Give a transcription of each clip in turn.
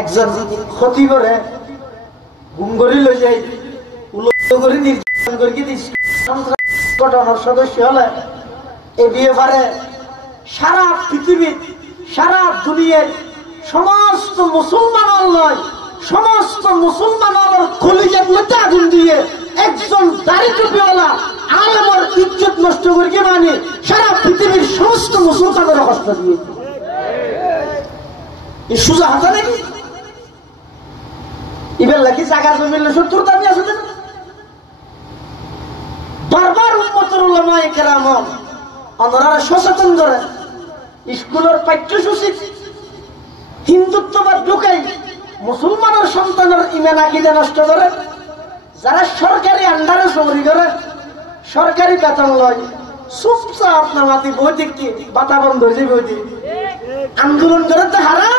একজন ক্ষতি করে গুম করে লই যাই করে নির্যাতন করে ঘটনার সদস্য হলে এই ব্যাপারে সারা পৃথিবীর সারা দুনিয়ার সমস্ত মুসলমান নয় সমস্ত মুসলমান কলিজার মধ্যে আগুন দিয়ে একজন দাড়ি টুপিওয়ালা আলেমের ইজ্জত নষ্ট করে মানে সারা পৃথিবীর সমস্ত মুসলমানের কষ্ট দিয়েছে। এই সুজা হাতা নাকি ইবেল লাগি জায়গা জমিলে শত্রুর দাবি আছে না? বারবার উম্মতের উলামায়ে কেরাম ওনারা সচেতন করে স্কুলের পাঠ্যসূচি হিন্দুত্ববাদ ঢুকাই মুসলমানের সন্তানের ইমান আকীদা নষ্ট করে। যারা সরকারি আন্ডারে চাকরি করে সরকারি বেতন লয় চুপচাপ নামাতি বৈদিক কি বাতা বন্ধ হয়ে যাবে বৈদিক আন্দোলন করে তো হারা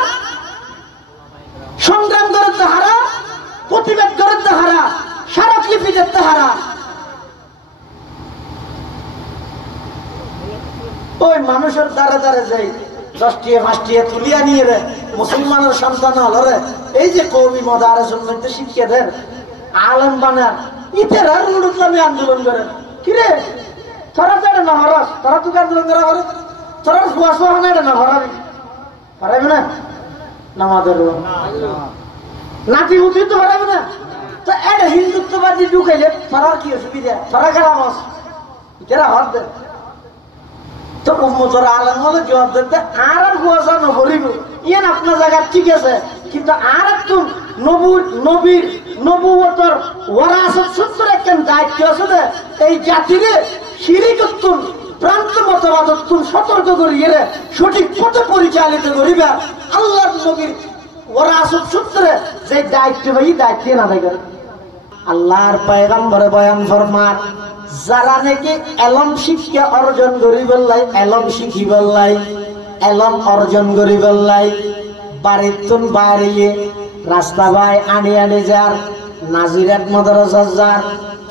সংগ্রাম করে তো হারা প্রতিবাদ করে তো হারা স্মারকলিপি দেখতে হারা। ওই মানুষের দ্বারা দ্বারা যাই 10 5 তুলিয়া নিয়ে রে মুসলমানের সন্তান হলো রে এই যে কওমি মাদ্রাসার মধ্যে শিক্ষা দেন আলেম বানান ইতারা রুডুতলামে আন্দোলন করেন কিরে তোরা যারা না হরস তোরা তো আন্দোলন করা হরস তোরা ফুয়াশো না না হরাবি হরাবি না নামাজের নাতি উঠি তো হরাবি না তো এটা হিন্দুত্ববাদী ঢুকাইলে তোরা কি অসুবিধা তোরা গেলাম ইতারা হর দেন তো উম্মতের আলেম হলে জবাব দিতে আর কুয়াশা নবরিব ইয়ান আপনার জায়গা ঠিক আছে কিন্তু আর একটু নবীর নবুয়তর ওয়ারাসত সূত্র একটা দায়িত্ব আছে এই জাতিরে শিরিকতুন প্রান্ত মতবাদতুন সতর্ক করিয়ে সঠিক পথে পরিচালিত করিবা আল্লাহর নবীর ওয়ারাসত সূত্রে যে দায়িত্ব ভাই দায়িত্ব না থাকে আল্লাহর পয়গম্বরে বয়ান ফরমান যারা নাকি এলম শিক্ষা অর্জন করি বললাই এলম শিখি বললাই এলম অর্জন করি বললাই বাড়ির তুন বাড়িয়ে রাস্তা বাই আনি আনি যার নাজিরাত মাদ্রাসা যার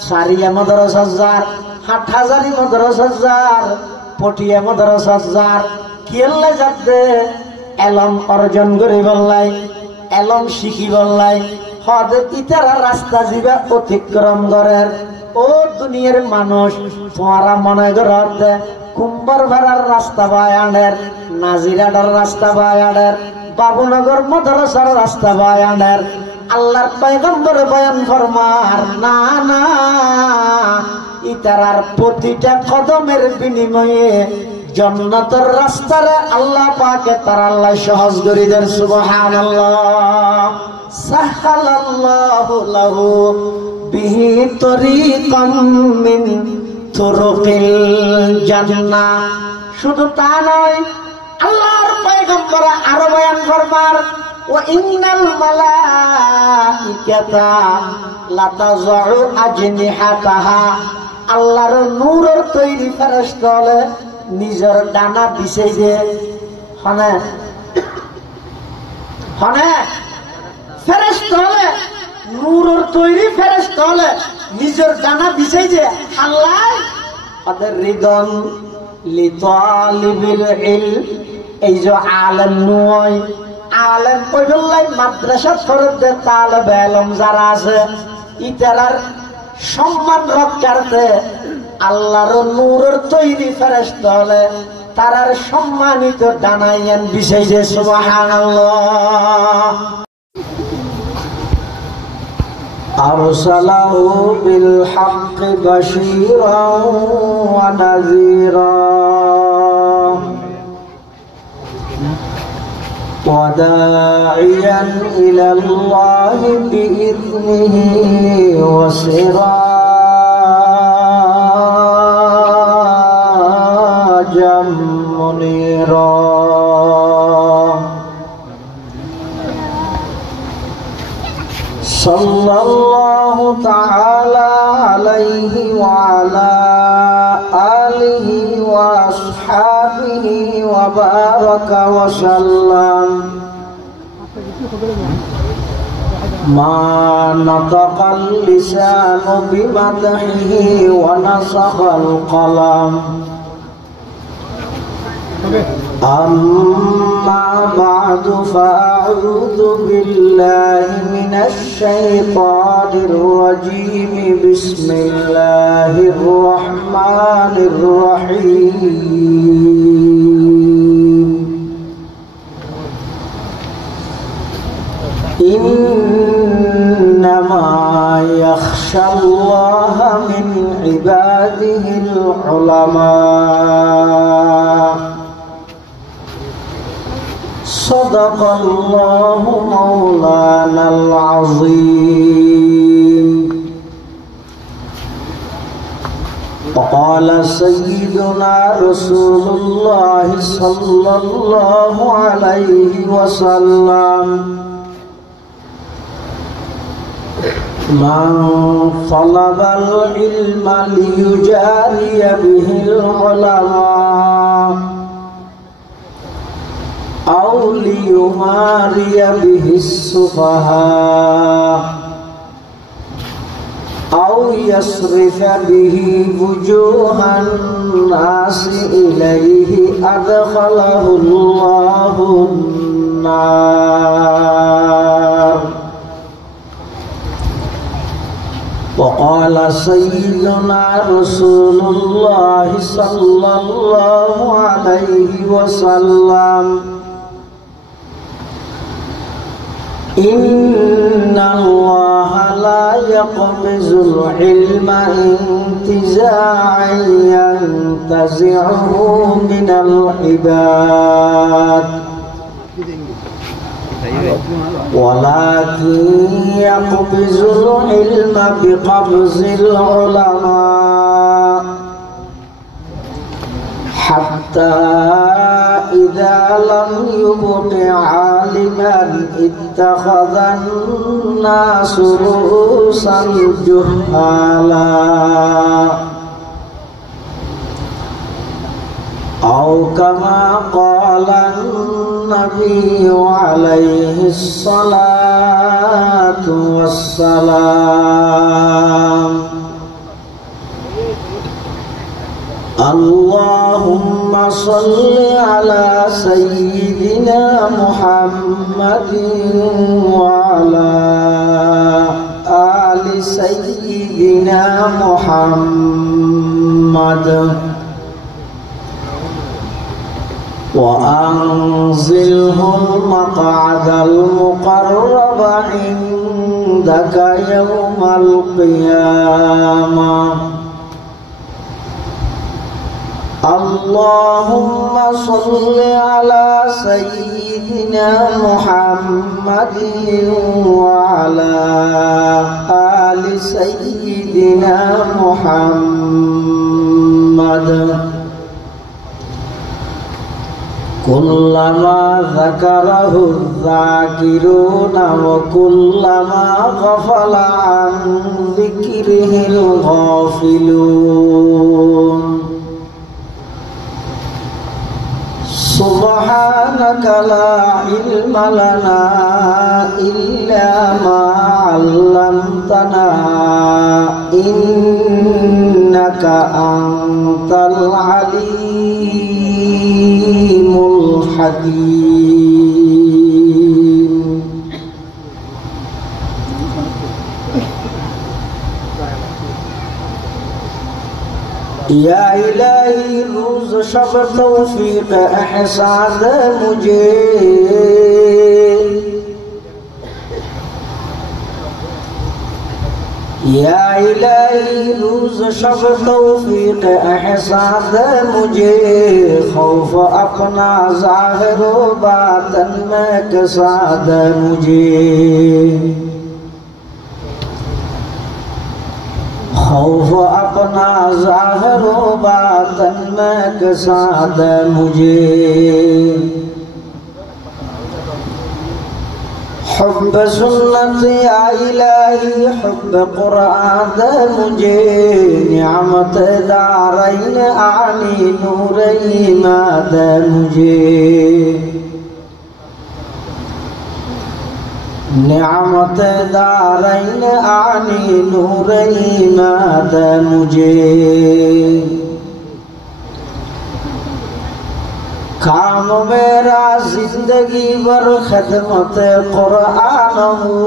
সারিয়া মাদ্রাসা যার হাটহাজারি মাদ্রাসা যার পটিয়া মাদ্রাসা যার কিল্লে যাতে এলম অর্জন করি বললাই এলম শিখি বললাই হদ ইতারা রাস্তা জিবা অতিক্রম করেন। ও দুনিয়ার মানুষ তোমারা মনে করতে কুম্বর ভাড়ার রাস্তা বায়ানের নাজিরাটার রাস্তা বায়ানের বাবুনগর মাদ্রাসার রাস্তা বায়ানের আল্লাহর পয়গম্বর বয়ান ফরমার না না ইতারার প্রতিটা কদমের বিনিময়ে জান্নাতের রাস্তারে আল্লাহ পাকে তার আল্লাহ সহজ করে দেন সুবহানাল্লাহ সাহালাল্লাহু লাহু বিহি তরিকাম মিন তুরুকিল জান্নাহ। শুধু তা নয় আল্লাহর পয়গম্বর আরো বয়ান ফরমার ওয়া ইন্নাল মালাইকাতা লাতাযউ আজনিহাতাহা আল্লাহর নূরের তৈরি ফেরেশতা হলে নিজের ডানা বিছাই দিয়ে হনে হনে ফেরেশতা হলে নূরের তৈরি ফেরেশতা হলে নিজের ডানা বিছাই দিয়ে আল্লাহ ওদের রিদন লিতালিবিল ইলম এই যে আলেম নয় আলেম কইবলাই মাদ্রাসা ফরদে তালেব ইলম যারা আছে ইতারার সম্মান রক্ষার্থে আল্লাহর নূরের তৈরি ফেরেশতা হলে তারার সম্মানিত ডানাইয়ান বিছাইছে সুবহানাল্লাহ। أرسله بالحق بشيرا ونذيرا وداعيا إلى الله بإذنه وسراجا منيرا صلى الله تعالى عليه وعلى آله وأصحابه وبارك وسلم ما نطق اللسان بمدحه ونسخ القلم أما بعد فأعوذ بالله من الشيطان الرجيم بسم الله الرحمن الرحيم إنما يخشى الله من عباده العلماء صدق الله مولانا العظيم. وقال سيدنا رسول الله صلى الله عليه وسلم من طلب العلم ليجاري به العلماء أو ليماري به السفهاء أو يصرف به وجوه الناس إليه أدخله الله النار. وقال سيدنا رسول الله صلى الله عليه وسلم إن الله لا يقبض العلم انتزاعا ينتزعه من العباد ولكن يقبض العلم بقبض العلماء حتى إذا لم يبق عالما اتخذ الناس رؤوسا جهالا أو كما قال النبي عليه الصلاة والسلام اللهم صل على سيدنا محمد وعلى آل سيدنا محمد وأنزله المقعد المقرب عندك يوم القيامة. اللهم صل على سيدنا محمد وعلى آل سيدنا محمد كلما ذكره الذاكرون وكلما غفل عن ذكره الغافلون. سبحانك لا علم لنا إلا ما علمتنا إنك أنت العليم الحكيم. या इलाही रोज शब तौफीक एहसान मुझे या इलाही रोज शब तौफीक एहसान मुझे खौफ अपना ज़ाहिर व बातन में कसाद मुझे खौफ अपना ज़ाहिर व बातन में कसाद मुझे हुब्ब सुन्नत या इलाही हुब्ब कुरान मुझे नियामत दारैन आनी नूर ईमान मुझे नियामत दारैन आनी नूर ईमान मुझे काम मेरा जिंदगी भर खिदमत कुरान हो,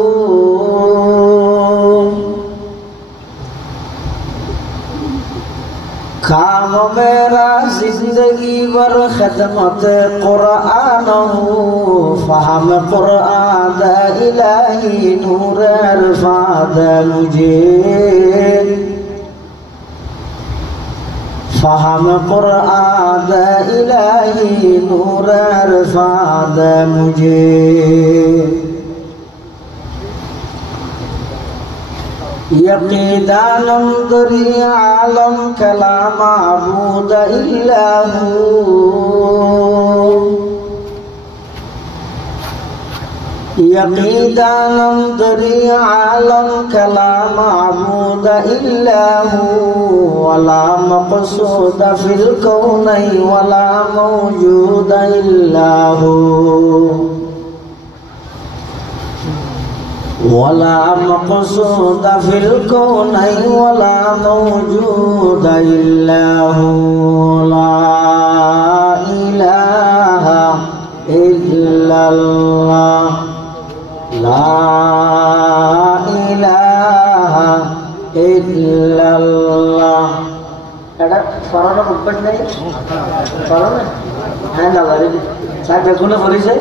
काम मेरा जिंदगी भर खिदमत कुरान हो, फहम कुरान इलाही नूर अरफाद मुझे, फहम कुरान इलाही नूर अरफाद मुझे। यकीदानम दरी आलम कला माबूद इल्लाहू, यकीदानम दरी आलम कला माबूद इल्लाहू, वला मक़सूद फिल कौनैन वला मौजूद इल्लाहू, वला मक़सूद फिल कौनैन वला मौजूद इल्लाहू, ला इलाहा इल्लल्लाह, ला इलाहा इल्लल्लाह। এটা স্মরণের অভ্যাস নেই, স্মরণে হ্যাঁ দাদা সাহেব বেগুনে পড়েছে,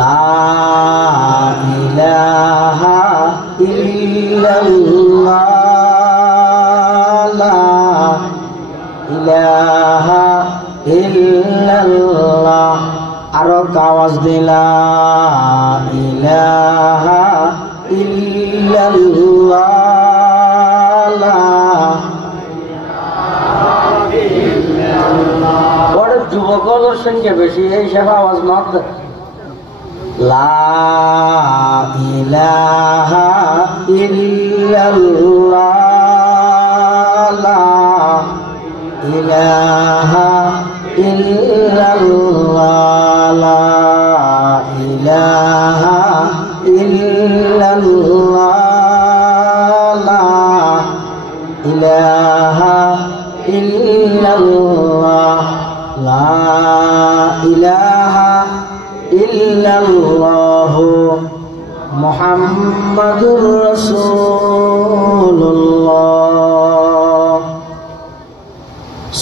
লা ইলাহা ইল্লাল্লাহ, লা ইলাহা ইল্লাল্লাহ। আরো আওয়াজ দিলা ইলাহা ইল্লাল্লাহ, লা বড় যুবকদের সংখ্যা বেশি, এই সব আওয়াজ মত লা ইলাহা ইল্লাল্লাহ, লা ইলাহা ইল্লাল্লাহ, লা ইলাহা ইল্লাল্লাহ, লা ইলাহা ইল্লাল্লাহ, লা ইলাহা ইল্লাল্লাহ মুহাম্মাদুর রাসূলুল্লাহ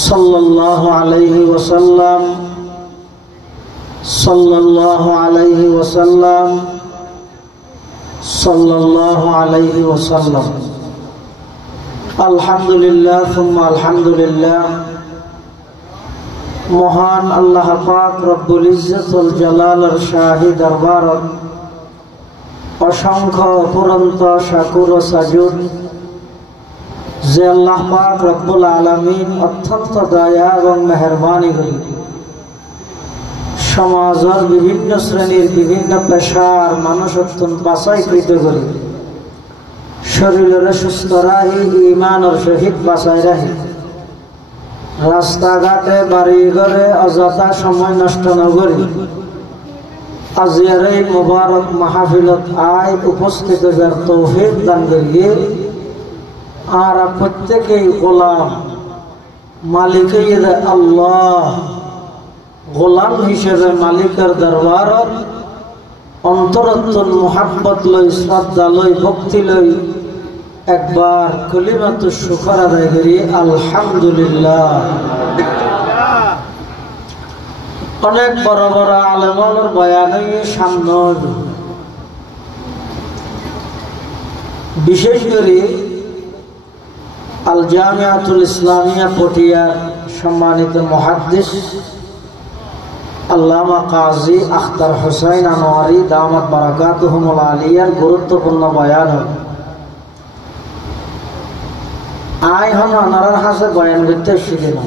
সাল্লাল্লাহু আলাইহি ওয়াসাল্লাম, সাল্লাল্লাহু আলাইহি ওয়াসাল্লাম, সাল্লাল্লাহু আলাইহি ওয়াসাল্লাম। আলহামদুলিল্লাহ সুম্মা আলহামদুলিল্লাহ। মহান আল্লাহ পাক রব্বুল ইজ্জতুল জালালের শাহী দরবারত অসংখ্য অফুরন্ত শাকুর ও সাজুদ যে আল্লাহ পাক রব্বুল আলামিন অত্যন্ত দয়া এবং মেহেরবানি করি সমাজের বিভিন্ন শ্রেণীর বিভিন্ন পেশার মানুষ অত্যন্ত বাছাইকৃত করি শরীরের সুস্থ রাহি ইমানের সহিত বাঁচাই রাহি রাস্তাঘাটে বাড়ি ঘরে অযথা সময় নষ্ট নকরি আজিয়ার এই মুবারক মাহফিলত আয় উপস্থিত হওয়ার তৌফিক দান করিয়ে আর প্রত্যেকেই গোলাম মালিক আল্লাহ গোলাম হিসেবে মালিকের দরবারত অন্তরত্তর মোহাব্বত লই শ্রদ্ধা লই ভক্তি লই একবার কলিমাতু শুকর আদায় করি আলহামদুলিল্লাহ। অনেক বড় বড় আলেমের বয়ানে সামনে বিশেষ করে আল জামিয়াতুল ইসলামিয়া পটিয়ার সম্মানিত মুহাদ্দিস আল্লামা কাজী আখতার হুসাইন আনোয়ারি দামাত বারাকাতুহুমুল আলিয়ার গুরুত্বপূর্ণ বয়ান আয় হন আনারার হাসে বয়ান করতে শিখে না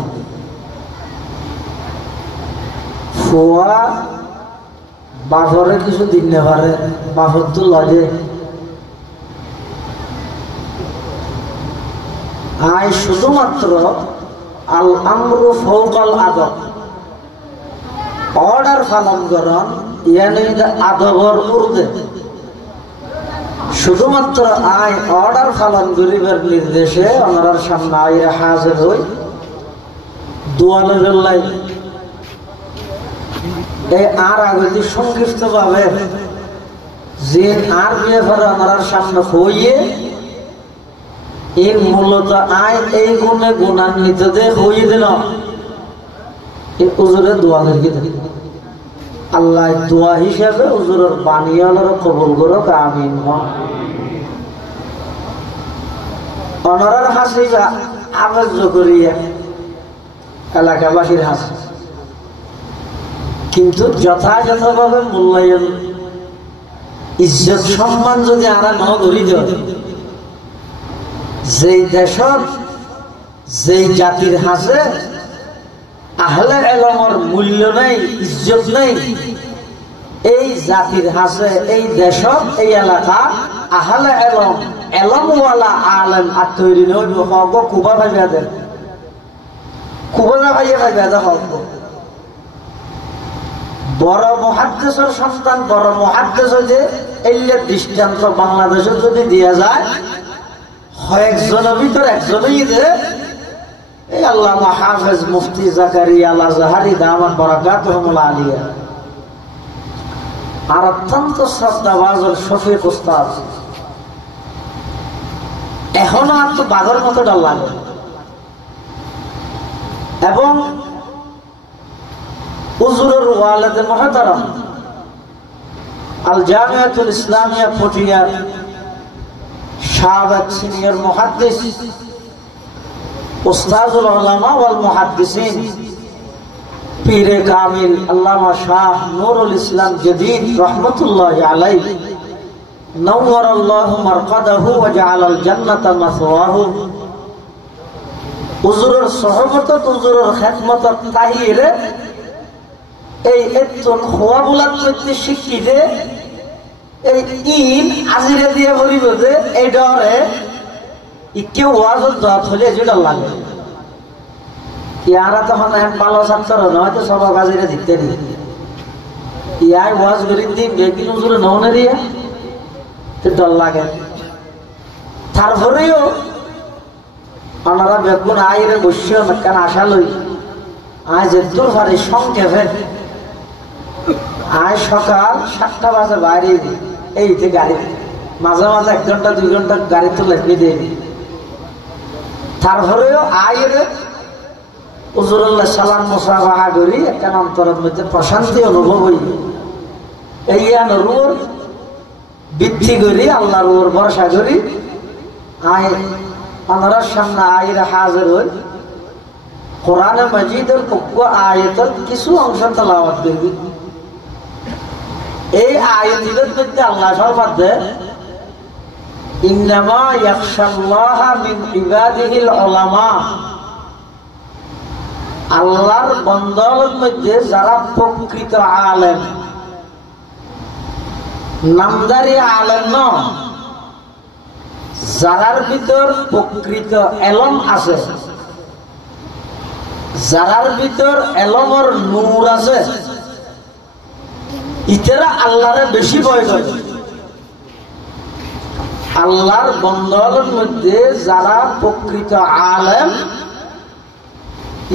ফুয়া বাফরে কিছু দিন নে পারে বাফর তো লাগে আয় শুধুমাত্র আল আমরু ফাওকাল আদব অর্ডার পালন করন ইয়ানি আদবর উর্দে শুধুমাত্র আয় অর্ডার পালন করিবার নির্দেশে ওনার সামনে আইরা হাজির হই দোয়ালে বেল্লাই এই আর আগে সংক্ষিপ্ত ভাবে যে আর বিয়ে ফেরা ওনার সামনে হইয়ে এর মূলত আয় এই গুণে গুণান্বিত দিয়ে হইয়ে দিল হুজুরে দোয়া লিখে দিল আল্লাহ দোয়া হিসাবে হুজুরের বানিয়ালের কবুল করো আমিন। অনারার হাসি আবেজ করিয়া এলাকাবাসীর হাসি, কিন্তু যথাযথভাবে মূল্যায়ন ইজ্জত সম্মান যদি আরা ন ধরি যেই দেশত যেই জাতির হাসে আহলে ইলমের মূল্য নেই ইজ্জত নেই, এই জাতির হাসে এই দেশত এই এলাকা আহলে ইলম ইলমওয়ালা আলেম আর তৈরি নইব হব কুবা ভাইবা দেন কুবা ভাইয়া ভাইবা দে হব বড় মুহাদ্দিসের সন্তান বড় মুহাদ্দিস হইতে এইলে দৃষ্টান্ত বাংলাদেশে যদি দিয়া যায় কয়েকজনের ভিতর একজনই দে এই আল্লামা হাফেজ মুফতি জাকারিয়া আল আজহারি দামাত বারাকাতুহুল আলিয়া আর অত্যন্ত শ্রদ্ধাভাজন শফিক উস্তাদ এখনো আর তো বাঘের মতো ডাল লাগে। এবং হুজুরের ওয়ালিদ মুহতারাম আল জামিয়াতুল ইসলামিয়া পটিয়ার সাবেক সিনিয়র মুহাদ্দিস উস্তাদুল উলামা ওয়াল মুহাদ্দিসিন পীরে কামিল আল্লামা শাহ নুরুল ইসলাম জদীদ রাহমাতুল্লাহি আলাইহি নওয়ারাল্লাহু মারকাদাহু ওয়া জাআলাল জান্নাতা মাসওয়াহু। হুজুরের সুহবত হুজুরের খিদমত তাহিরে এই এতন হওয়া বুলাত করতে শিখিতে এই ইন আজিরে দিয়ে ভরিব যে এই ডরে ইকে ওয়াজত দত হলে যেটা লাগে ইয়ারা তখন এক ভালো ছাত্র নয়তো সবার কাজিরে দিতে দিই ইয়াই ওয়াজ করি দিই বেকিন হুজুরে নৌনে দিয়ে তো ডর লাগে। তারপরেও ওনারা বেগুন আইরে বসে কেন আশা লই আজ দূর ভারি সংক্ষেপে আজ সকাল 7টা বাজে বাইরে এইতে গাড়ি মাঝে মাঝে 1 ঘন্টা 2 ঘন্টা গাড়ি তো লাগিয়ে দেয়। তারপরেও আইরে হুজুরুল্লাহ সালাম মুসাফাহা করি একটা অন্তরের মধ্যে প্রশান্তি অনুভব হই এই রুর বৃদ্ধি করি আল্লাহর উপর ভরসা করি আয় ওনার সামনে আইরে হাজির হই কোরআনে মাজিদের পক্ষ আয়াতের কিছু অংশ তেলাওয়াত করবি। এই আয়াতের মধ্যে আল্লাহ ফরমাতে ইন্নামা ইয়াখশাল্লাহা মিন ইবাদিহিল উলামা, আল্লাহর বান্দাদের মধ্যে যারা প্রকৃত আলেম নামদারি আলেম নয়, যারার ভিতর প্রকৃত এলম আছে যারার ভিতর এলমের নূর আছে ইতারা আল্লাহরে বেশি ভয় করে। আল্লাহর বান্দাদের মধ্যে যারা প্রকৃত আলেম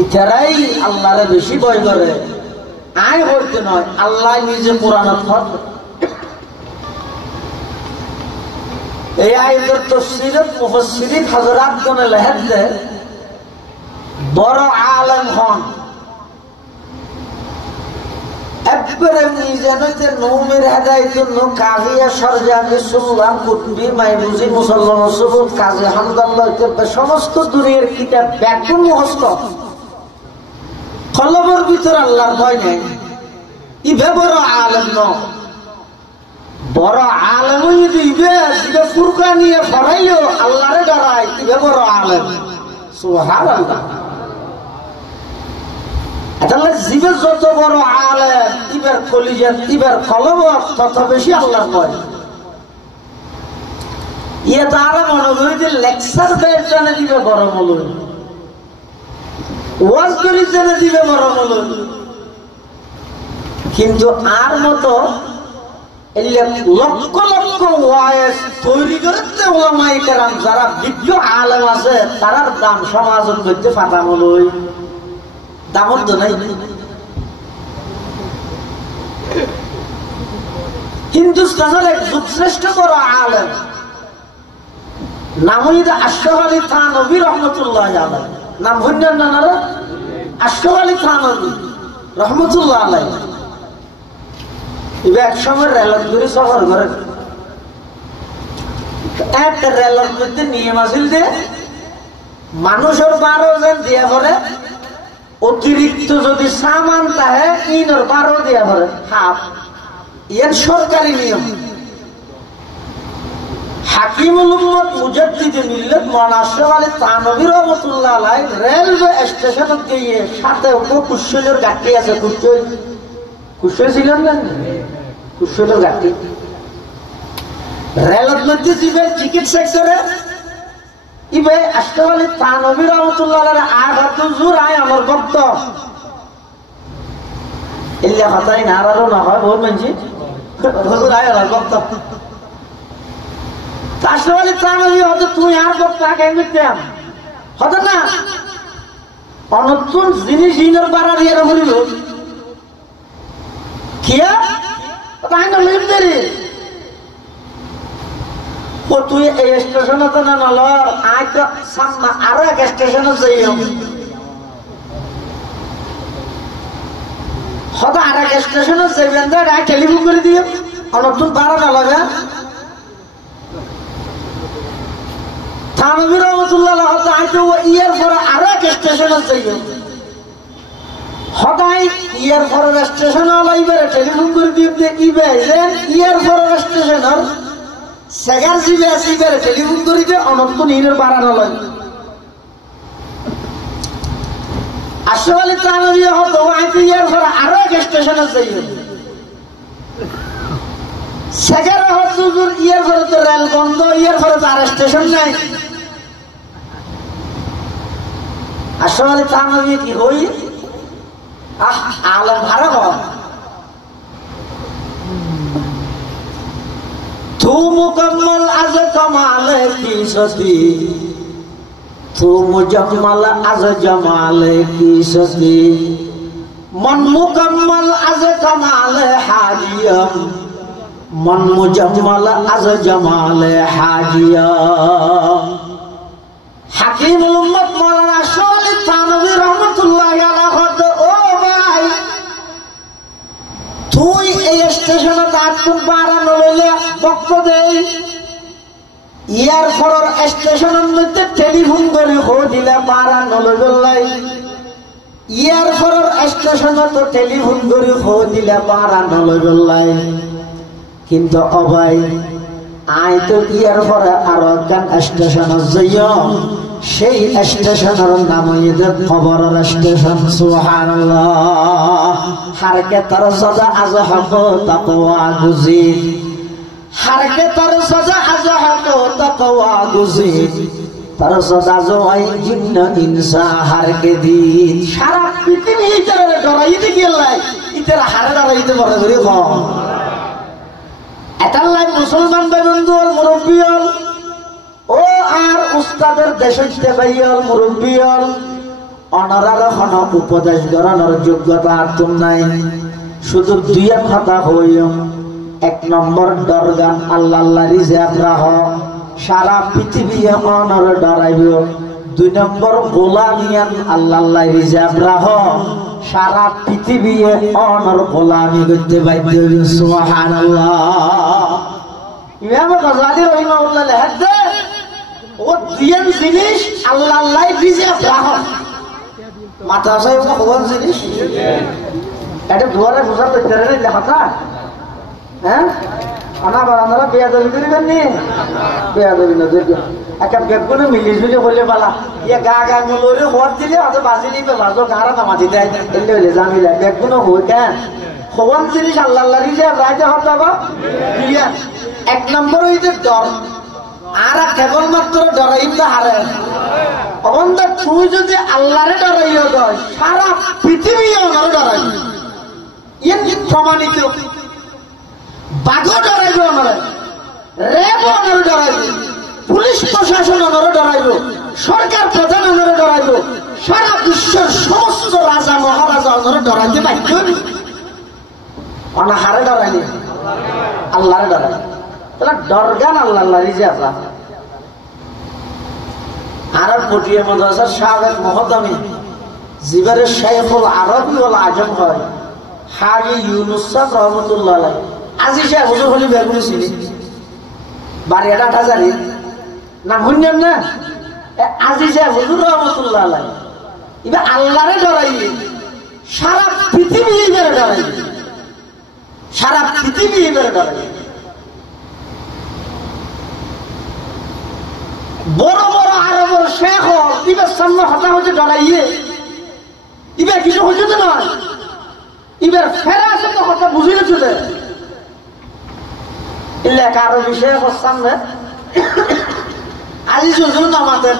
ইতারাই আল্লাহরে বেশি ভয় করে। আয় বলতে নয়, আল্লাহ নিজে কোরআনে ফরমান এই আয়াতের তাফসীরে মুফাসসিরিন হযরত গণে লেখেন যে বড় আলেম হন একবারে মিজানতে নূমের হেদায়েতুন নূর কাজিয়া সরজামি সুলতান কুতুবি মাইমুজি মুসাল্লাম সুবুত কাজী হামদাল্লাহ ইত্যাদি সমস্ত দুনিয়ার কিতাব ব্যাকুল মুখস্থ কলবের ভিতর আল্লাহর ভয় নেই। ইবে বড় আলেম নয়, বড় আলেম ইবে ইবে ফুরকান নিয়ে ফরাইও আল্লাহরে ডরায় ইবে বড় আলেম। সুবহানাল্লাহ। তাহলে জীবের যত বড় আলেম ইবের কলিজাত ইবের কলব তত বেশি আল্লাহর ভয়। ইয়ে তারা মনে করি যে লেকচার বের জানে দিবে বড় মূল্য, ওয়াজ করি জানে দিবে বড় মূল্য, কিন্তু আর মতো লক্ষ লক্ষ ওয়াজ তৈরি করতে ওলামায়ে কেরাম যারা বিজ্ঞ আলেম আছে তারার দাম সমাজের মধ্যে ফাটানো লই দামত তো নাই। হিন্দুস্তানের এক যুগশ্রেষ্ঠ বড় আলেম নাম হইতে আশরাফ আলী থানভী রহমতুল্লাহ আলাইহি। নাম হইলেন না আশরাফ আলী থানভী রহমতুল্লাহ আলাইহি। এক সময় রেলত ঘুরে সফর করে এক রেলত মধ্যে নিয়ম আছিল যে মানুষের 12 জন দিয়া করে, অতিরিক্ত যদি সামান তাহে ইনর 12 দিয়া করে হাফ। এর সরকারি নিয়ম। হাকিমুল উম্মত মুজাদ্দিদে মিল্লাত মাওলানা আশরাফ আলী থানভী রাহমাতুল্লাহ আলাইহি রেলওয়ে স্টেশনে গিয়ে সাথে কুশলের গাড়ি আছে, কুশল ছিলেন না কুশলের গাড়ি রেলের মধ্যে যাবে টিকিট সেক্টরে ইবে আশরাফ আলী থানভী রাহমাতুল্লাহ আলাইহি আঘাত জোর আয় আমার ভক্ত ইল্লা হতাই নারারও না হয় বহুত মানছি হুজুর আয় আমার ভক্ত আশরাফ আলী থানভী হয়তো তুই আর ভক্ত আগে মিটতাম হতো না অনতুন জিনিস ইনর বাড়া দিয়ে বলিল কিয়া তাই না লিপ দেরি ও তুই এই স্টেশনে তো না নলর আয় তো সামনে আরো এক স্টেশনে যাইও হয়তো আর এক স্টেশনে যাইবেন যে আয় টেলিফোন করে দিও অনতুন বাড়া না লাগে থানভী রাহমাতুল্লাহ হয়তো আয় তো ইয়ার পরে আরো এক স্টেশনে যাইও হঠাৎ ইয়ার পরের স্টেশনে লাইবারে টেলিফোন করে দিয়ে ইবে ইয়ার পরের স্টেশনের সেগার জিবে আসিবারে টেলিফোন করে দিয়ে অনন্ত নীরের বাড়ানো লাগে আশরাফ আলী থানভী হতো আইতে ইয়ার পরে আরো এক স্টেশনে যাইবে সেগারে হতো ইয়ার পরে তো রেল বন্ধ ইয়ার পরে তো আর স্টেশন নাই আশরাফ আলী থানভী কি হই आलम भारत तू मुकम्मल अज कमाल की सती तू मुजम्मल अज जमाल की सती मन मुकम्मल अज कमाल हाजिया मन मुजम्मल अज जमाल हाजिया हकीमुल उम्मत मौलाना अशरफ अली थानवी रहमतुल्लाह अलैहि তুই এই স্টেশনে আটকুন বাড়ানো লইলে বক্ত দেই ইয়ার পরের স্টেশনের মধ্যে টেলিফোন করে হো দিলে বাড়ানো লইলাই ইয়ার পরের স্টেশনে তো টেলিফোন করে হো দিলে বাড়ানো লইলাই কিন্তু অবাই আই তো ইয়ার পরে আরো একখান স্টেশনে যাইও সেই স্টেশনের নাম হইছে কবরের স্টেশন সুবহানাল্লাহ হারকে তার সাজা আজ হক তাকওয়া গুজির হারকে তার সাজা আজ হক তাকওয়া গুজির তার সাজা জয় জিন্ন ইনসা হারকে দিন সারা পৃথিবী ইতারে ডরাইতে গেলাই ইতারে হারে ডরাইতে বড় করে হ এটালাই মুসলমান ভাই বন্ধু আর মুরব্বিয়ল ও আর উস্তাদের দেশে ভাইয়াল মুরব্বিয়াল অনারার হন উপদেশ করানোর যোগ্যতা আর তুম নাই শুধু দুই কথা হইও এক নম্বর দরগান আল্লাহ আল্লাহ রিজাব রাহ সারা পৃথিবী অনর ডরাইব দুই নম্বর গোলামিয়ান আল্লাহ আল্লাহ রিজাব রাহ সারা পৃথিবী অনর গোলামি করতে বাধ্য সুবহানাল্লাহ ইমাম গাজ্জালী রাহিমাহুল্লাহ লেখে ও দুইয়ের জিনিস আল্লাহ আল্লাহ রিজাব রাহ মাথা আছে ওটা কোন জিনিস এটা দুয়ারে বুঝার ভিতরে লেখা হ্যাঁ আনা বারান্দারা বেয়াদবি করিবেন নি বেয়াদবি না দেখো একটা বেগুনে মিলিস মিলে বলে বালা ইয়া গা গা মুলরে হওয়ার দিলে অত বাজিলি বে বাজো গারা না মাটি দেয় এলে হইলে জামিলা বেগুনে হই কেন কোন জিনিস আল্লাহ আল্লাহ রিজাব রাইতে হতা বা দুইয়া এক নম্বর হইতে ডর আর কেবলমাত্র ডরাইব না হারে অবন্ধা তুই যদি আল্লাহরে ডরাইও দয় সারা পৃথিবী আমার ডরাই ইয়ে প্রমাণিত বাঘও ডরাইব আমার রেবও আমার ডরাইব পুলিশ প্রশাসন আমার ডরাইব সরকার প্রধান আমার ডরাইব সারা বিশ্বের সমস্ত রাজা মহারাজা আমার ডরাইতে বাধ্য অনাহারে ডরাইনি আল্লাহরে ডরাই তাহলে ডরগান আল্লাহ আল্লাহ রিজে আসা আর পটিয়া মাদ্রাসার সাবেক মহতামি জিবারের শাইখুল আরবি ওয়াল আজম হয় হাজি ইউনুস সাহেব রহমতুল্লাহ আলাইহি আজি সাহেব হুজুর হলি বেগুনি ছিলি বাড়িয়াটা ৮০০০ নাম শুনলেন না আজি সাহেব হুজুর রহমতুল্লাহ আলাইহি এবার আল্লাহরে ডরাইয়ে সারা পৃথিবী এবারে ডরাইয়ে সারা পৃথিবী এবারে ডরাইয়ে বড় বড় আরবের শেখ ইবার সামনে হতা হচ্ছে ডরাইয়ে ইবার কিছু হচ্ছে তো নয় ইবার ফেরা আছে তো কথা বুঝিয়ে চলে ইল্লা কারো বিষয় সামনে আজি হুজুর আমাদের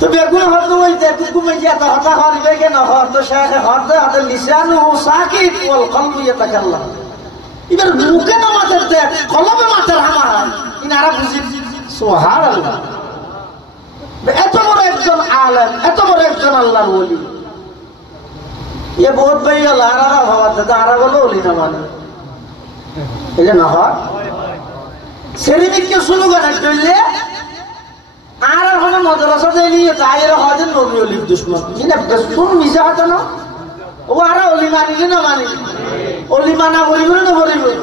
তো বেগুন হতো হইতে কুকুমে যে এত হতা হরিবে কেন হতো শেখে হতে হতে লিসানুহু সাকিত ওয়াল কলবু ইয়াতাকাল্লাম এবার মুখে না মাথার দেখ কলবে মাথার আমার ইনারা বুঝি সুবহানাল্লাহ এত বড় একজন আলেম এত বড় একজন আল্লাহর ওলি ये बहुत भाई लारा भावा था आरा बोलो ओली ना माने ये ना हो सेरिमिक के सुनो का नटुल्ले आरा होना मदरसा दे लिए तायरा हाजन नबी ओली दुश्मन ये ना सुन मिसा आता ना वो आरा ओली मानी ना मानी ओली माना बोली बोले ना बोली बोले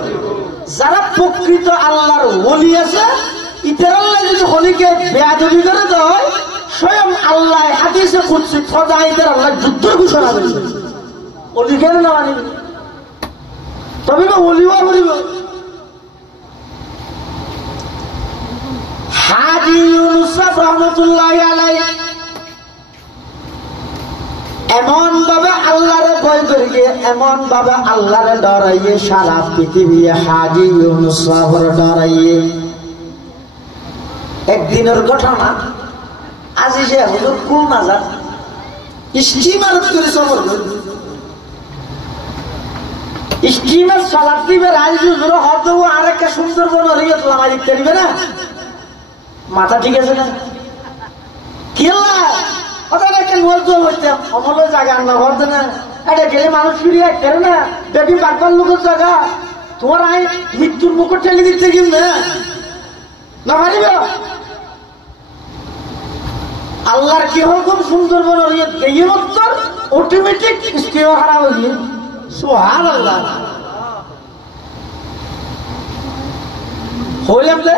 जरा पुक्की तो अल्लाह ओली ऐसे इधर अल्लाह जो होली के बेअदबी करे तो स्वयं अल्लाह हदीस कुछ खुदा इधर अल्लाह जुद्ध घोषणा करे ওলি কেন না মানি তবে ওলিও বলিব হাজী ইউনুস রহমাতুল্লাহি আলাইহি এমন ভাবে আল্লাহরে ভয় করিয়ে এমন ভাবে আল্লাহরে ডরাইয়ে সারা পৃথিবী হাজী ইউনুস ডরাইয়ে একদিনের ঘটনা আজি সে হুজুর কুল নাজার স্টিমার করে সফর স্টিমার সালাত দিবে রাইজু জোর হতো আর একটা সুন্দরবন রিয়ত লামাই দিবে না মাথা ঠিক আছে না কেলা ওটা একটা নজর হইতে অমলের জায়গা না হতো না এটা গেলে মানুষ ফিরিয়ে করে না দেখি বাগবান লোকের জায়গা তোমার আই মৃত্যুর মুখ ঠেলে দিতে গিয়ে না পারিবে আল্লাহর কি রকম সুন্দরবন রিয়ত এই উত্তর অটোমেটিক স্কেও হারা হয়ে গিয়ে সুবহানাল্লাহ হইলাম যে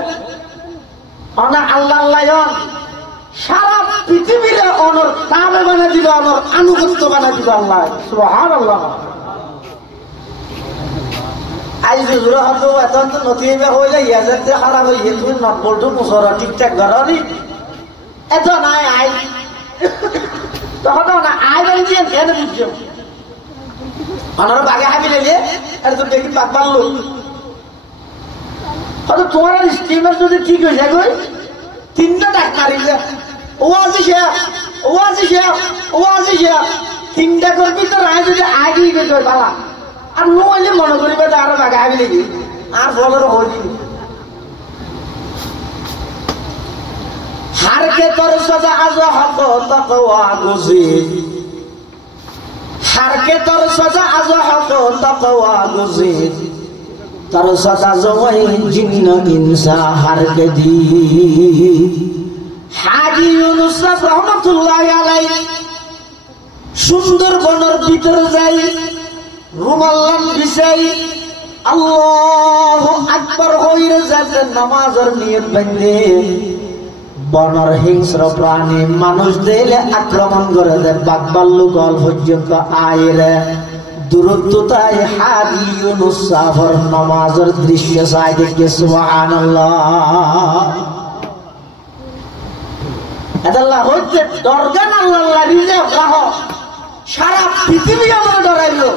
অনা আল্লাহ আল্লাহ সারা পৃথিবীর অনর তাবে বানা দিবে অনর আনুগত্য বানা দিবে আল্লাহ সুবহানাল্লাহ আজ জুরা হতো এত তো নথিবে হইলে ইয়াজতে খারাপ হইয়ে তুমি নট বলতো মুসরা ঠিকঠাক ধরনি এত নাই আই তখন না আই বলি দিয়ে কেন বুঝছো আনার বাগে হাবি লেগে আর তো দেখি পাক পারলো হয়তো তোমার স্টিমার যদি ঠিক হয়ে যায় গই তিনটা ডাক মারি যে ও আছে শেখ ও আছে শেখ ও আছে শেখ তিনটা করবি তো রায় যদি আগে গিয়ে তোর পালা আর নইলে মনে করিবে তো আরো বাগে হাবি লেগে আর বলার হলি হারকে তোর সদা আজ হক তাকওয়া গুজি হারকে তোর সদা আজ হক তাকওয়া গুজি তোর সদা জওয়াই জিন্ন ইনসা হারকে দি হাজী ইউনুস রহমাতুল্লাহি আলাইহি সুন্দরবনের ভিতরে যাই রুমাল্লান বিছাই আল্লাহু আকবার কইরে যাতে নামাজের নিয়ত বাঁধে বনর হিংস্র প্রাণী মানুষ দিলে আক্রমণ করে দেয় বাকবাল্লু গল পর্যন্ত আইরে দূরত্বতায় হাজী ইউনুস সাফর নামাজের দৃশ্য চাই দেখে সুবহানাল্লাহ আল্লাহ হচ্ছে দরগান আল্লাহ রিজে রাহ সারা পৃথিবী আমরা ডরাইলো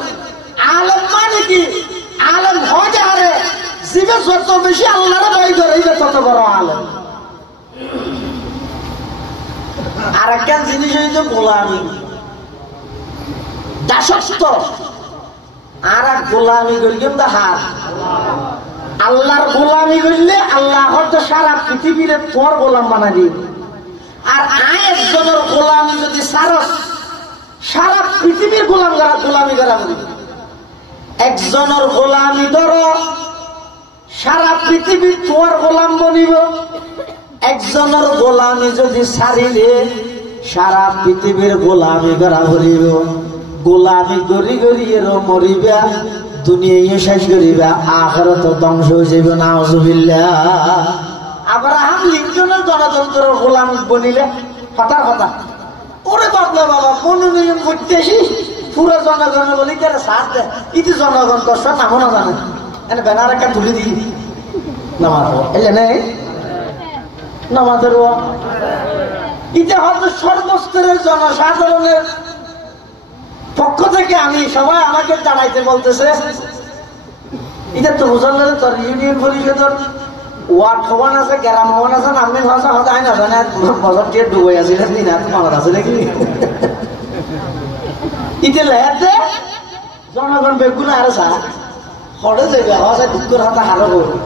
আলেম মানে কি আলেম হজে হারে জীবে যত বেশি আল্লাহরে ভয় করে তত বড় আলেম আর একটা জিনিস হইতো গোলামি দাসত্ব আর এক গোলামি করি কিন্তু হাত আল্লাহর গোলামি করলে আল্লাহ হয়তো সারা পৃথিবীর তোর গোলাম বানাই দিবে আর একজনের গোলামি যদি সারা পৃথিবীর গোলামি করা একজনের গোলামি ধরো সারা পৃথিবী তোমার গোলাম বনিব, একজনের গোলামি যদি ছাড়িলে সারা পৃথিবীর গোলামি করা হইব। গোলামি করি করিয়েরও মরিবা, দুনিয়া শেষ করিবা, আখিরাত ধ্বংস হয়ে যাবে। নাউজুবিল্লাহ। আব্রাহাম লিঙ্কনের গণতন্ত্রের গোলাম বনিলে হঠাৎ হঠাৎ ওরে বাবলা বাবা মনোনয়ন করতে আসি পুরো জনগণ বলি তারা সাথ দেয়, ইতি জনগণ দর্শক নামও না জানে, এনে ব্যানার একটা তুলে দিই নামাজ এলে নেই নামাজের ইতে হয়তো সর্বস্তরের জনসাধারণের পক্ষ থেকে আমি সবাই আমাকে জানাইতে বলতেছে, এটা তো বুঝলে তোর ইউনিয়ন পরিষদের ওয়ার্ড ভবন আছে, গ্রাম ভবন আছে, নামনি ভাষা হতায় না জানে বছর দিয়ে ডুবে আসছিলেন দিন মনে আছে নাকি ইতে লেহাতে জনগণ বেগুন আর সা হরে যাবে হসে দুঃখের হাতে হারো করবে।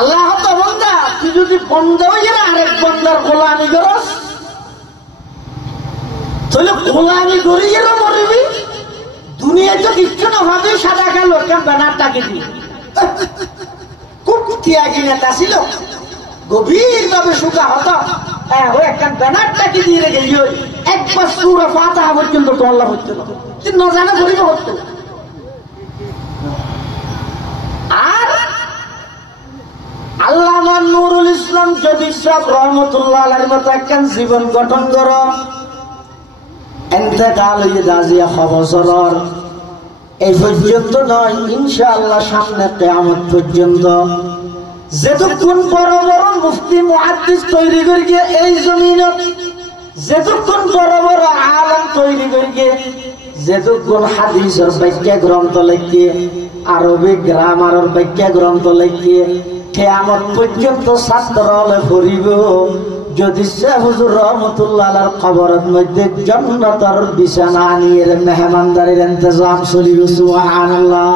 আল্লাহ তো বন্দা তুই যদি বন্ধ হয়ে গেলে আরেক বন্দার গোলামি করস তাহলে গোলামি করি গেলে মরবি। দুনিয়া তো কিচ্ছু না ভাবে সাদা কালো একটা ব্যানার টাকে দিয়ে কুটিয়াগি নেতা ছিল গভীর ভাবে সুখা হতো, একটা ব্যানার টাকে দিয়ে রেখে একবার সুরা ফাতিহা পর্যন্ত তো আল্লাহ হচ্ছে না জানা করিব হতো। আর আল্লামা নুরুল ইসলাম যদি সব রহমতুল্লাহ আলাইহির মতো একখান জীবন গঠন করো এতেকাল হয়ে দাজিয়া খবর এই পর্যন্ত নয়, ইনশাআল্লাহ সামনে কিয়ামত পর্যন্ত যেতক্ষণ বড় বড় মুফতি মুহাদ্দিস তৈরি করে গিয়ে এই জমিনত, যেতক্ষণ বড় বড় আলেম তৈরি করে গিয়ে, যেতক্ষণ হাদিসের ব্যাখ্যা গ্রন্থ লিখিয়ে, আরবি গ্রামারের ব্যাখ্যা গ্রন্থ লিখিয়ে কিয়ামত পর্যন্ত ছাত্র হলে পড়িব। যদি সে হুজুর রহমতুল্লাহ আলাইহির কবরের মধ্যে জান্নাতের বিছানা নিয়ে মেহমানদারির ইন্তজাম চলিব। সুবহানাল্লাহ।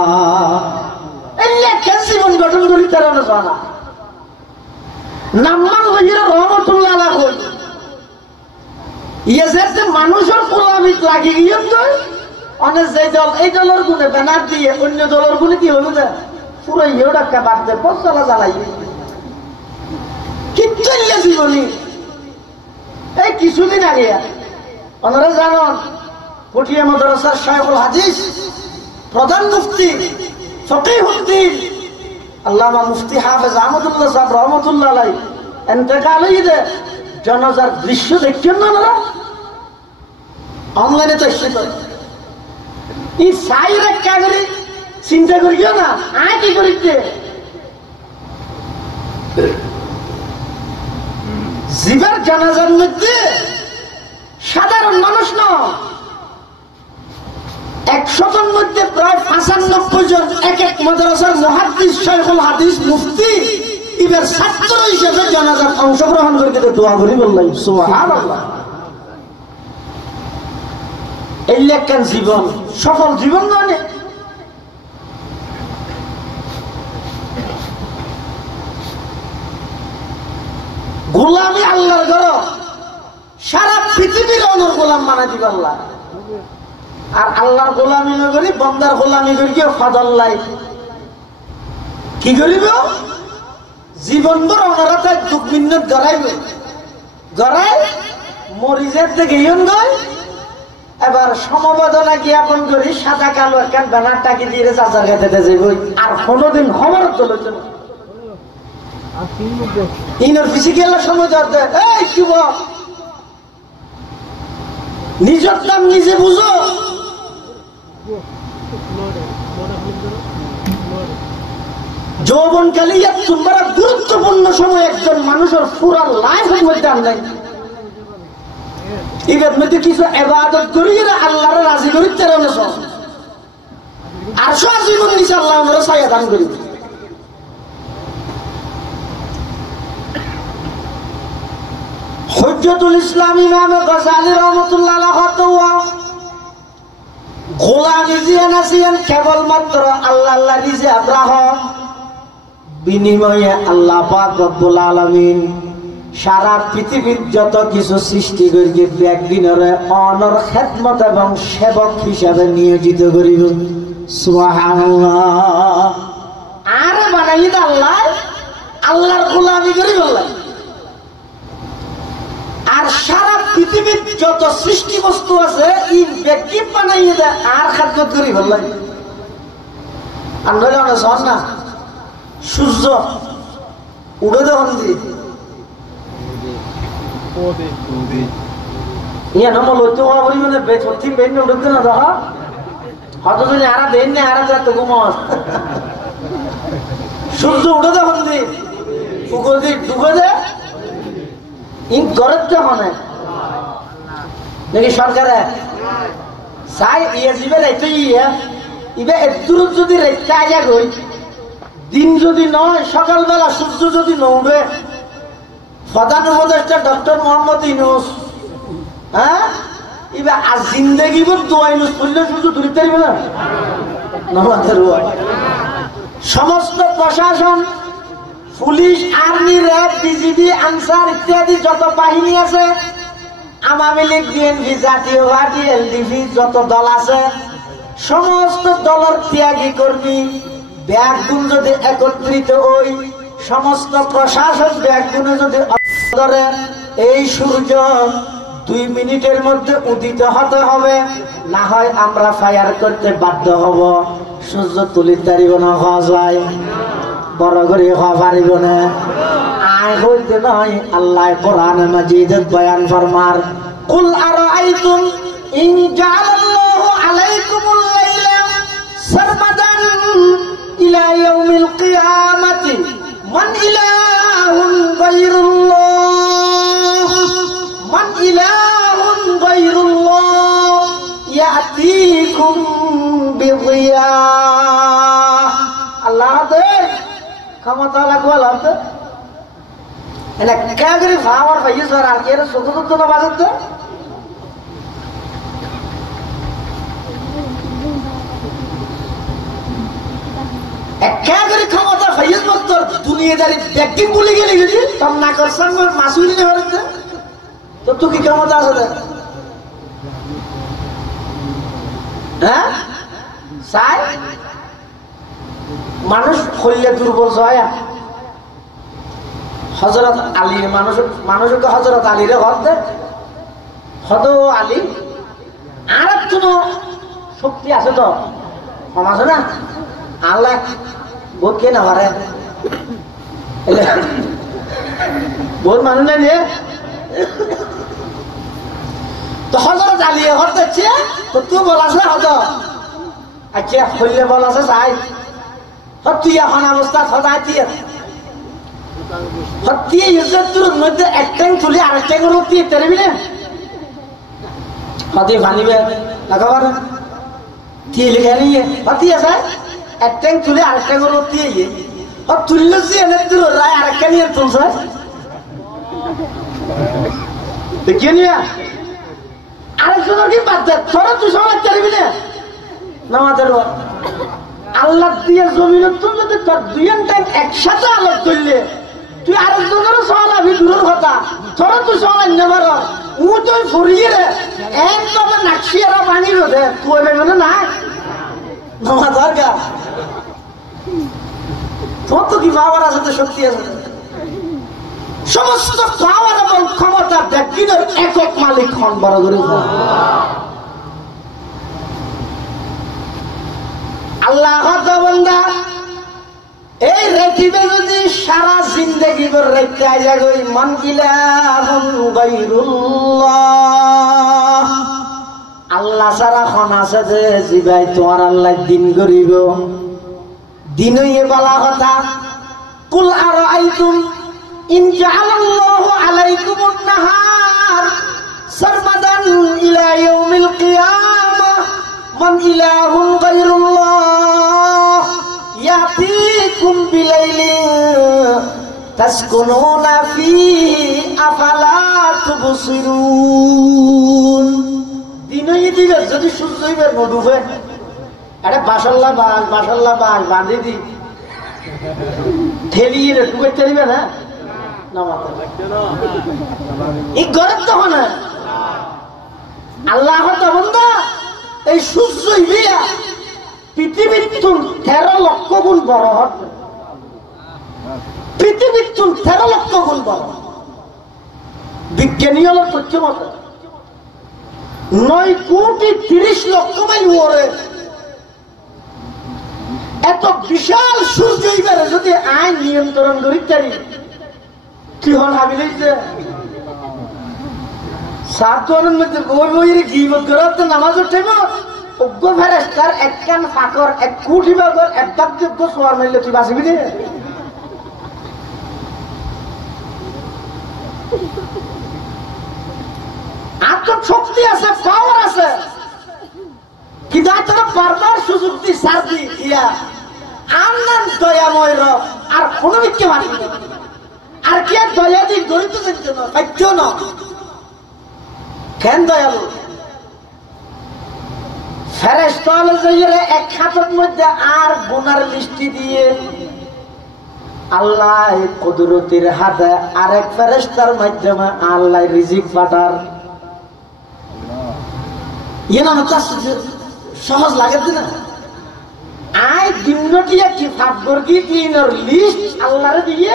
এলে কেন জীবন গঠন করি তারা না জানা নাম্মান হুজুর রহমতুল্লাহ আলাইহি ইয়ে যে মানুষের গোলামিত লাগি গিয়ে তো অনেক যে দল এই দলের গুণে ব্যানার দিয়ে অন্য দলের গুণে কি হলো না পুরো ইয়ে ডাক্কা বাদ দেয় পচলা জ্বালাই কিচ্ছু জীবনী। এই কিছুদিন আগে ওনারা জানেন পটিয়া মাদ্রাসার শাইখুল হাদিস প্রধান মুফতি ফকিহুদ্দিন আল্লামা মুফতি হাফেজ আহমদুল্লাহ সাহেব রহমতুল্লাহ আলাইহি ইন্তেকাল হইছে। জানাজার দৃশ্য দেখছেন না ওনারা অনলাইনে তো এসে এই সাইরে কাগরি চিন্তা করিও না আয় কি করিতে জীবের জানাজার মধ্যে সাধারণ মানুষ ন 100 জন মধ্যে প্রায় 95 জন এক এক মাদ্রাসার মুহাদ্দিস শাইখুল হাদিস মুফতি এবার ছাত্র হিসেবে জানাজার অংশগ্রহণ করে দোয়া করি বললাম সুবহানাল্লাহ। এই লেখান জীবন সফল জীবন নয়। গোলামি আল্লাহর ঘর সারা পৃথিবীর অনর গোলাম মানা দিবে আল্লাহ। আর আল্লাহর গোলামি না করি বন্দার গোলামি করি কেউ ফাদাল্লাই কি করিব জীবন ভর ওনারা তাই দুঃখ মিন্নত গড়াইবে গড়াই মরিজের থেকে ইয়ন গয় এবার সমবেদনা জ্ঞাপন করি সাদা কালো একটা ব্যানার টাকি দিয়ে চাচার কাছে যাইব আর কোনোদিন খবর চলে চলে ইনর ফিজিক্যাল সময় ধরতে এই যুবক নিজের দাম নিজে বুঝো। যৌবনকালী তোমরা গুরুত্বপূর্ণ সময় একজন মানুষের পুরা লাইফের মধ্যে আনলাই এবার মধ্যে কিছু ইবাদত করি আল্লাহর রাজি করি তেরো আর সব জীবন নিচে আল্লাহ আমরা ছায়া দান করি। হুজ্জতুল ইসলাম ইমাম গাযালী রাহমাতুল্লাহ আলাইহি গোলামি জিয়া নাসিয়ান কেবলমাত্র আল্লাহ আল্লাহ রিজা আব্রাহাম বিনিময়ে আল্লাহ পাক রব্বুল আলামিন সারা পৃথিবীর যত কিছু সৃষ্টি করি একদিনের অনর খেদমত এবং সেবক হিসাবে নিয়োজিত করিব। সুবহানাল্লাহ। আর বানাই আল্লাহ, আল্লাহর গোলামি করি বললাম। আর সারা পৃথিবীর যত সৃষ্টি বস্তু আছে এই ব্যক্তি বানাইয়ে দেয় আর খেদমত করি বললাম। আর নইলে অনেক সহজ না। সূর্য উড়ে দেন দি ইয়া নম লইতে হওয়া বলি মানে সত্যি বেন উড়তে না দেখা হয়তো যদি আরা দেন না আরা যা তো ঘুমাস সূর্য উড়ে দেন দি ফুকর দি ডুবে দে ইন গরত যখন নাকি সরকারে চাই ইয়ে জিবে রাইতে ইয়া ইবে এদুর যদি রাইতে আয়া গই দিন যদি নয় সকালবেলা সূর্য যদি নৌড়ে প্রধান উপদেষ্টা ডক্টর মোহাম্মদ ইউনূস হ্যাঁ ইবে আর জিন্দেগি বল দোয়া ইউনূস করলে সূর্য ধরতে পারবে না আমাদের সমস্ত প্রশাসন police army RAB BGB answer ইত্যাদি যত বাহিনী আছে আওয়ামী লীগ বিএনপি জাতীয় পার্টি এলডিপি যত দল আছে সমস্ত দলের ত্যাগী কর্মী ব্যাগগুণ যদি একত্রিত ওই সমস্ত প্রশাসন ব্যাগগুণে যদি ধরে এই সূর্য 2 মিনিটের মধ্যে উদিত হতে হবে, না হয় আমরা ফায়ার করতে বাধ্য হব। সূর্য তুলিতে পারিব না, হওয়া যায় বড় করে হওয়া পারিব না। আয় হইতে নয় আল্লাহ কোরআন মাজিদে বয়ান ফরমার কুল আরাআইতুম ইন জাআলাল্লাহু আলাইকুমুল লাইলা সারমাদান ইলা ইয়াউমিল কিয়ামাতি মান ইলাহুন গায়রুল্লাহ মান ইলাহুন গায়রুল্লাহ ইয়াতিকুম বিদিয়া। আল্লাহ দে ক্ষমতা লাগবে আল্লাহ দে এলা কাগরি ভাওয়ার ভাইস আর আর এর সুগুদ তো না বাজতে একাগরি ক্ষমতা ভাইস মত দুনিয়াদারি ব্যক্তি বলি গেলি গেলি তম না করছন মাসুলি নে হরতে তো তুই কি ক্ষমতা আছে দে হ্যাঁ সাই মানুষ হইলে দুর্বল হয়। হযরত আলী মানুষকে হযরত আলীরে হতে হদ আলী আর কোনো শক্তি আছে তো সমাজ না আল্লাহ বোকে না পারে বোর মানুষ না নিয়ে তো হযরত আলী হতে তো তুই বলাছে হদ আচ্ছা হইলে বলাছে চাই তুই এখন অবস্থা সদায় দিয়ে হত্যা ইজ্জতের মধ্যে একটাই তুলে আরেকটা করে দিয়ে তেরবি না হতে ভানিবে লাগাবার দিয়ে লিখে নিয়ে হতি আছে একটাই তুলে আরেকটা করে দিয়ে তুললে যে এনে তুল রায় আরেকটা নিয়ে তুলছে দেখিয়ে নিয়ে আরেকজনের কি বাদ দে তোরা তুই সবাই তেরবি না আমাদের আল্লাহ দিয়ে জমিনের তুই যদি তোর দুইজন টাইম একসাথে আলোক করলে তুই আরেকজনেরও সহালাবি দূরের কথা তোরা তুই সহাল নেবার ও তুই ফুরিয়ে রে একদম নাকশিয়ারা পানি রোধে তুই ভেবে না নামা দরকার তোর তো কি পাওয়ার আছে তো শক্তি আছে সমস্ত পাওয়ার এবং ক্ষমতা ব্যক্তির একক মালিক হন বড় করে আল্লাহ বান্দা এই রেখিবে যদি সারা জিন্দেগি ভর রেখে আইজা গই মান ইলাহুন গায়রুল্লাহ আল্লাহ সারা খন আছে যে জিবাই তোমার আল্লাহ দিন করিব দিন হইয়ে বলা কথা কুল আরাআইতুম ইন জাআলাল্লাহু আলাইকুমুন নাহার সারমাদান ইলা ইয়াউমিল কিয়ামাহ মান ইলাহুন গায়রুল্লাহ ইয়াতিকুম বিলাইলিন তাসকুনুনা ফীহি আফালা তুবসিরুন। দিনই দিবে যদি সূর্য হইবে ডুবে আরে মাশাআল্লাহ বাঁধি দি ঠেলিয়ে ডুবে তেলিবে না এই গরম তো হয় না আল্লাহ বন্ধা এই সূর্য ইলিয়া পৃথিবীর 13 লক্ষ গুণ বড় হবে পৃথিবীর 13 লক্ষ গুণ বড় বিজ্ঞানী হল তথ্য মতো 9 কোটি 30 লক্ষ মাইল ওরে এত বিশাল সূর্য ইবারে যদি আইন নিয়ন্ত্রণ করি তারি কি হল হাবিলেছে সাতজনের মধ্যে বই বইয়ের গিবত করতে নামাজের টাইম অজ্ঞ ফেরেশতার একখান ফাকর 1 কোটি ভাগর একবার যোগ্য সোয়ার মাইলে তুই বাঁচবি রে আত্ম শক্তি আছে পাওয়ার আছে কিন্তু তারা বারবার সুযোগ দি সার দি দিয়া আনন্দ দয়াময় রব আর কোনো মিথ্যে মানি আর কে দয়া দি দরিদ্রদের জন্য বাধ্য না কেন দয়ালু ফেরেশতা যাইরে এক হাতের মধ্যে আর গুনার লিস্টি দিয়ে আল্লাহ কুদরতের হাতে আরেক ফেরেশতার মাধ্যমে আল্লাহ রিজিক পাঠার ইয়েনা না সহজ লাগে না আই দিনটিয়া কি ফাকর কি ইনর লিস্ট আল্লাহরে দিয়ে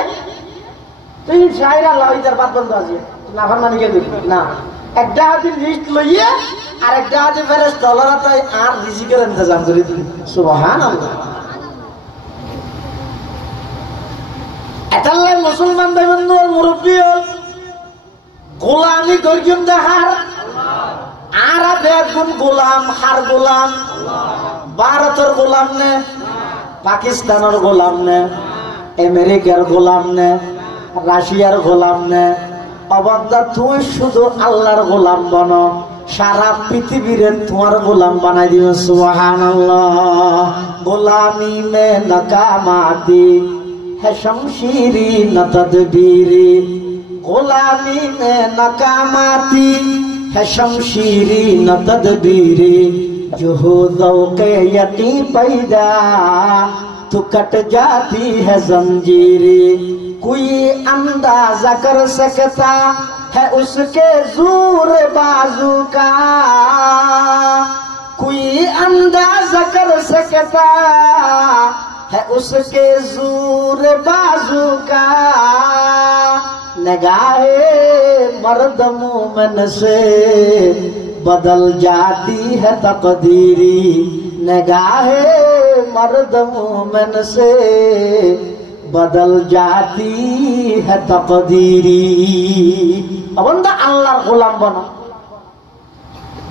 তুই চাইরা আল্লাহ ইদার বাদ বন্ধ আছে না ফারমানি কে দিবি না একটা হাতে লিস্ট লইয়ে আর একটা হাতে ফেরেশতা আল্লাহর তাই আর রিজিকের ইন্তজাম করে দিবি সুবহানাল্লাহ এটাল্লাই মুসলমান ভাই বন্ধু মুরব্বী গোলামি গর্জম দেখার আর বেগুন গোলাম হার গোলাম ভারতের গোলাম নে পাকিস্তানের গোলাম নে আমেরিকার গোলাম নে রাশিয়ার গোলাম নে অবাদা তুই শুধু আল্লাহর গোলাম বনো সারা পৃথিবীর তোমার গোলাম বানাই দিও সুবহানাল্লাহ গোলামি মে নাকামাতি है शमशीरी न तदबीरी गुलामी में नकामाती है शमशीरी न तदबीरी जो हो ज़ौक़े यकी पैदा तो कट जाती है जंजीरी कोई अंदाजा कर सकता है उसके जोर बाजू का कोई अंदाजा कर सकता है उसके जोर बाजू का निगाहे मर्द मोमिन से बदल जाती है तकदीरी निगाहे मर्द मोमिन से बदल जाती है तकदीरी बंदा अल्लाहर गोलाम बनो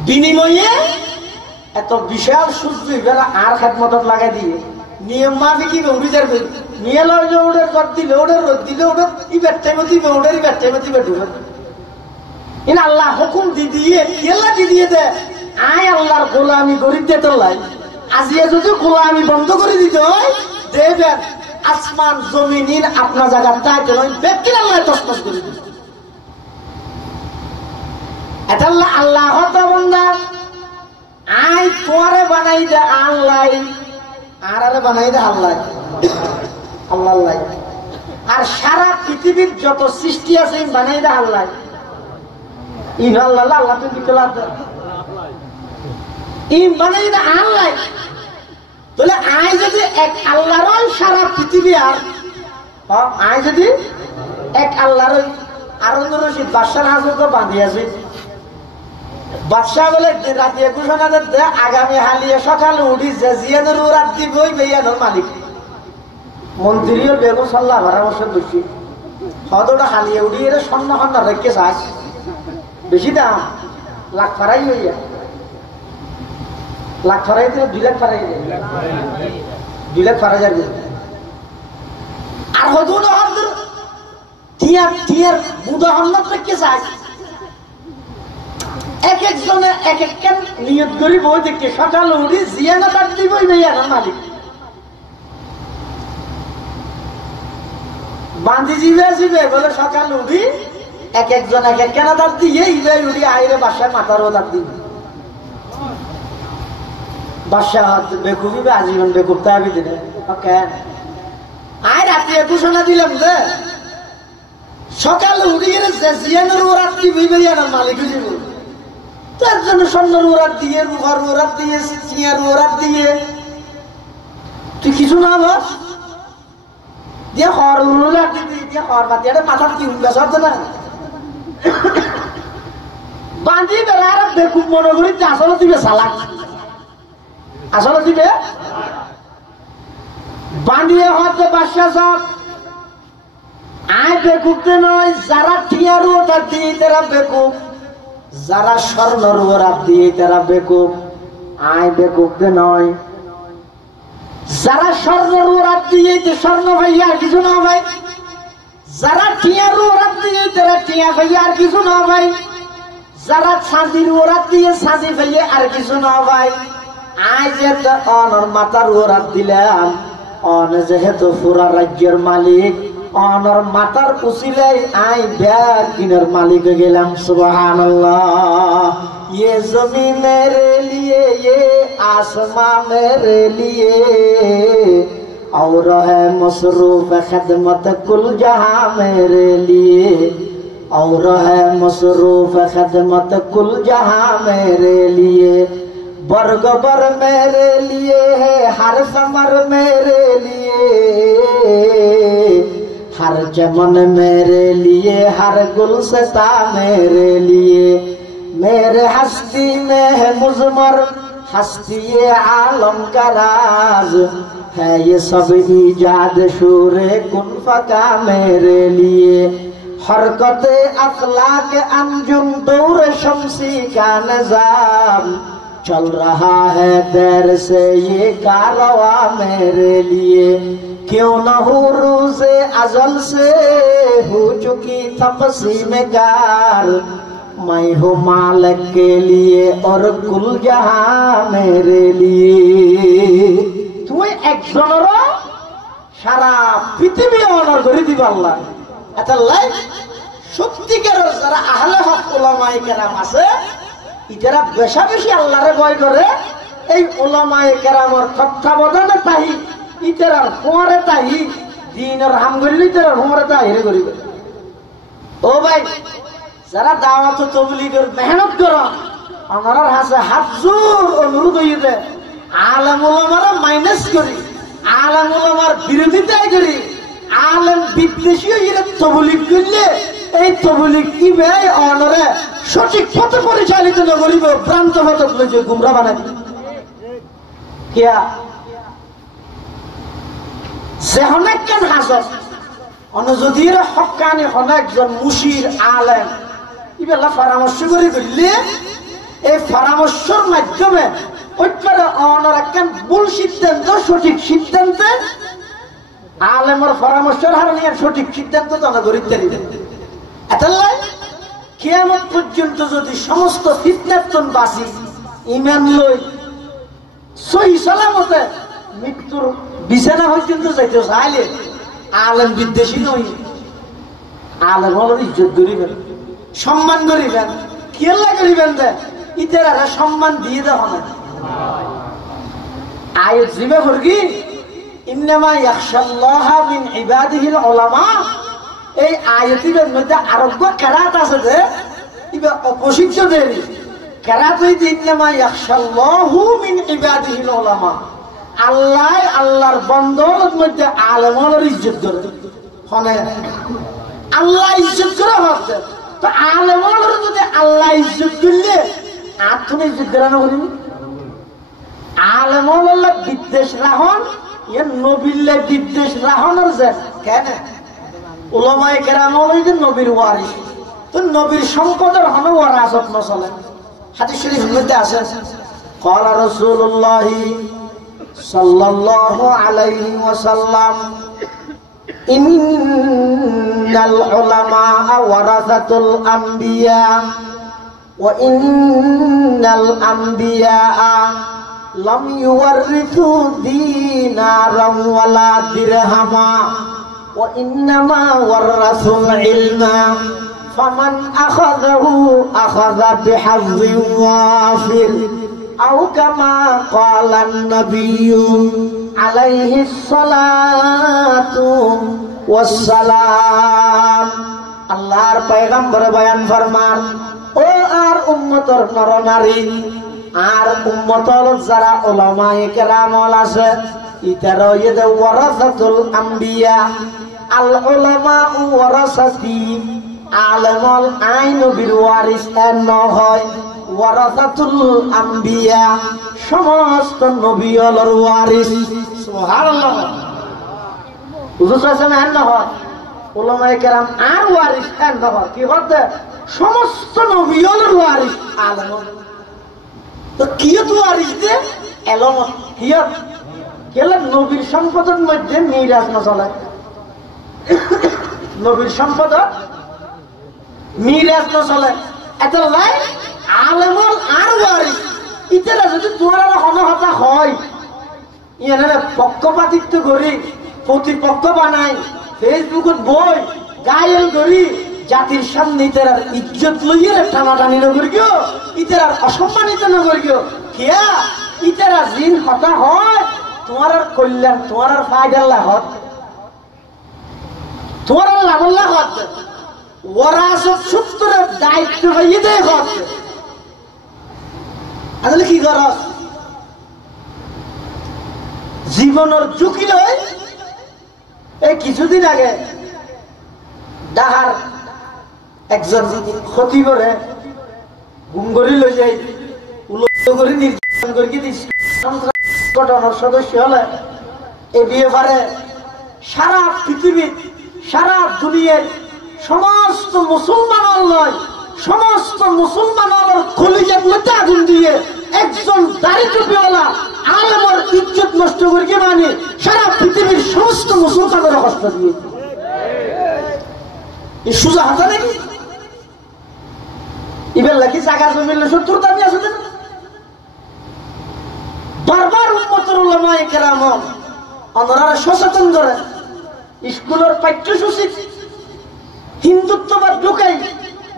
বিনিময়ে এত বিশাল সূর্য এবারে আর খেদমতত লাগাই দিয়ে নিয়ম মাফিক উড়ি যাবে নিয়ে লয় যে ওদের কর দিলে ওদের রোদ দিলে ওদের ইবার টাইমে দিবে ওদের ইবার টাইমে দিবে ঢুকে ইন আল্লাহ হুকুম দিয়ে কেলা দিয়ে দে আয় আল্লাহর গোলামি করি দে তো লাই আজিয়ে যদি গোলামি বন্ধ করে দিতে হয় দেবেন আসমান জমিনের আপনা জায়গা তাইতে নয় ব্যক্তির আল্লাহ তসতস করে দিবে এটা আল্লাহ হতা বন্ধা আয় তোরে বানাই দে আল্লাহ আর বানাই দে আল্লাহ আল্লাহ আল্লাহ আর সারা পৃথিবীর যত সৃষ্টি আছে বানাই দে আল্লাহ ইন আল্লাহ আল্লাহ তুমি কেলা ইন বানাই দে আল্লাহ তাহলে আয় যদি এক আল্লাহর সারা পৃথিবী আর আয় যদি এক আল্লাহর আরন্দ রশিদ বাদশার হাজত বাঁধি আছে বাদশাহ বলে রাতে 21 দে আগামী হালিয়ে সকালে উঠি যে জিয়ানোর রাত দিবই বেয়ানোর মালিক মন্ত্রীর বেগম সাল্লাহ পরামর্শ দোষী হদটা হালিয়ে উঠি এর স্বর্ণ খন্ড রেখে চাস বেশি দাম লাখ ফারাই হইয়া লাখ ফারাই 2 লাখ ফারাই 2 লাখ ফারা যাবে আর হদু না হদুর টিয়ার উদাহরণ রেখে চাস এক একজনে এক এক নিয়ত করি বই দেখে সকালে উঠি জিয়ানো তার দিবই বেয়ানোর মালিক বাঁধি জিবে বলে সকালে উঠি এক একজন এক এক কেনা তার দিয়ে ইবে উঠি আইরে বাসায় মাথারও তার দিবে বাসা বেকুবি বা আজীবন বেকুব তাবি দিলে কেন আয় রাতে 21 দিলাম যে সকালে উড়িয়ে জিয়ানোর ওরাত কি বিবেরিয়ানোর মালিক হয়ে যাব তার জন্য স্বর্ণের ওরাত দিয়ে রুহার ওরাত দিয়ে চিয়ার ওরাত দিয়ে তুই কিছু না বস দিয়ে হর ওরাত দিবি দিয়ে হর বাতি এটা মাথার কি উল্লাস হতো না বাঁধি বেড়া আর বেকুব মনে করি আসলে দিবে সালাক আসলে দিবে বাঁধিয়ে হতে বাদশা সব আয় বেকুবতে নয় যারা টিয়ার ওরাত দিয়ে তারা বেকুব যারা স্বর্ণর ওরাত দিয়ে তারা বেকুব আয় বেকুবতে নয় যারা স্বর্ণর ওরাত দিয়ে স্বর্ণ ভাইয়া আর কিছু না ভাই যারা টিয়ার ওরাত দিয়ে তারা টিয়া ভাইয়া আর কিছু না ভাই যারা ছাঁদির ওরাত দিয়ে ছাঁদি ভাইয়া আর কিছু না ভাই আয় যে অনর মাতার ওরাত দিলাম অন যেহেতু পুরা রাজ্যের মালিক অনর মাতার উসিলে আই ব্যাগ কিনার মালিক হয়ে গেলাম সুবহানাল্লাহ ये ज़मीन मेरे लिए ये आसमां मेरे लिए और है मसरूफ खिदमत कुल जहां मेरे लिए और है मसरूफ खिदमत कुल जहां मेरे लिए बरगबर मेरे लिए है हर समर मेरे लिए हर चमन मेरे लिए हर गुलसता मेरे लिए मेरे हस्ती में है मुज़मर हस्ती ये आलम का राज है ये सब ईजाद शूरे कुन फका मेरे लिए हरकत अखलाक अंजुम दूर शम्सी का निजाम चल रहा है देर से ये कारवा मेरे लिए क्यों न हो रोज़े अज़ल से हो चुकी तपसी में गार मैं हूँ मालिक के लिए और कुल जहां मेरे लिए তুই একজনের সারা পৃথিবী অনার করে দিবা আল্লাহ এটা লাইফ সত্যিকারের যারা আহলে হক উলামায়ে কেরাম আছে ইতারা বেশা বেশি আল্লাহরে ভয় করে এই উলামায়ে কেরামের তত্ত্বাবধানে তাহি ইতারার পরে তাহি দ্বীনের হামগুলি ইতারার পরে তাহিরে করিবে ও ভাই যারা দাওয়াত তাবলীগের মেহনত করো আমাদের হাতে হাত জোর অনুরোধ হইবে আলেম উলামারা মাইনাস করি আলেম উলামার বিরোধিতা করি আলেম বিদ্বেষী হইলে তাবলীগ করলে এই তাবলীগ কি ভাই অনরে সঠিক পথে পরিচালিত না করিব ভ্রান্ত পথে লইছে গুমরা বানাই কিয়া যে অনেক কেন হাজত অনযদির হক্কানি অনেকজন মুশির আলেম ইবেলা পরামর্শ করে দিলে এই পরামর্শের মাধ্যমে ওইটারে অনর একখান ভুল সিদ্ধান্ত সঠিক সিদ্ধান্তে আলেমের পরামর্শের হারণে সঠিক সিদ্ধান্ত তারা গড়িতে দিবে এটাই কিয়ামত পর্যন্ত যদি সমস্ত ফিতনাতন বাসি ঈমান লই সহি সালামতে মৃত্যুর বিছানা পর্যন্ত যাইতে চাইলে আলেম বিদ্বেষী নই আলেম হল ইজ্জত করিবেন সম্মান করিবেন কেলা করিবেন দে ইতারা সম্মান দিয়ে দেওয়া না আয়াত জিবে ফরকি ইন্নামা ইয়াখশাল্লাহা মিন ইবাদিহিল উলামা এই আয়াতের মধ্যে আরোগ্য কেরাত আছে যে ইবা অপোজিট দেরি কেরাত হইতে ইন্নামা ইয়াখশাল্লাহু মিন ইবাদিহিল উলামা আল্লাহ আল্লাহর বন্দার মধ্যে আলেমের ইজ্জত করে হনে আল্লাহ ইজ্জত করে হচ্ছে তো আলেমের যদি আল্লাহ ইজ্জত করলে আর তুমি ইজ্জত করে না করিনি আলেমের বিদ্বেষ রাহন এর নবীল্লে বিদ্বেষ রাহনের যে কেন উলামায়ে কেরাম হইছে নবীর ওয়ারিস তো নবীর সম্পদের হনে ওয়ারাসত না চলে হাদিস শরীফের মধ্যে আছে قال رسول الله صلى الله عليه وسلم إن العلماء ورثة الأنبياء وإن الأنبياء لم يورثوا دينارا ولا درهما وإنما ورثوا العلم فمن أخذه أخذ بحظ وافر أو كما قال النبي عليه الصلاة والسلام আল্লাহর পয়গম্বর বয়ান ফরমান ও আর উম্মতর নরনারী আর উম্মতর যারা উলামায়ে কেরাম আছে ইতারা ইদা ওয়ারাসাতুল আম্বিয়া আল উলামা ওয়ারাসাতি আলামুল আইন বিল ওয়ারিস এন হয় ওয়ারাসাতুল আম্বিয়া সমস্ত নবী হলোর ওয়ারিস সুবহানাল্লাহ হুজুর সাল্লাল্লাহু আলাইহি ওয়াসাল্লাম উলামায়ে কেরাম আর ওয়ারিস এন হয় কি হতে সমস্ত নবী হলোর ওয়ারিস আলেম তো কিয়ত ওয়ারিস দে এলম কিয়ত কেলা নবীর সম্পদের মধ্যে মিরাজ না চলে নবীর সম্পদ মিরাজ না চলে এত লাই আলেমল আর ওয়ারিস ইতারা যদি তোমার হনহতা হয় ইয়ানে পক্ষপাতিত্ব করি প্রতিপক্ষ বানাই ফেসবুকত বই গায়েল করি জাতির সামনে ইতারার ইজ্জত লইয়ে টানাটানি নগর গিয়ে ইতারার অসম্মানিত নগর গিয়ে কিয়া ইতারা জিন হতা হয় তোমার আর কল্যাণ তোমার আর ফায়দার লাভত তোমার আর লাভর লাভত ওরা সব সূত্রের দায়িত্ব হইয়ে দেয় হত আসলে কি কর জীবনের ঝুঁকি লয় এই কিছুদিন আগে ডাহার একজন ক্ষতি করে গুম করে লই যাই করে নির্যাতন করে ঘটনার সদস্য হলে এই বিয়ে পারে সারা পৃথিবীর সারা দুনিয়ার সমস্ত মুসলমান নয় সমস্ত মুসলমান কলিজার মধ্যে আগুন দিয়ে একজন দাড়ি টুপিওয়ালা আলেমের ইজ্জত নষ্ট করে মানে সারা পৃথিবীর সমস্ত মুসলমানের কষ্ট দিয়ে এই সুজা হাতা নাকি এবার লাগি জায়গা জমিলে শত্রুর দাবি আছে না বারবার উম্মতের উলামায়ে কেরাম ওনারা সচেতন করে স্কুলের পাঠ্যসূচি হিন্দুত্ববাদ ঢুকাই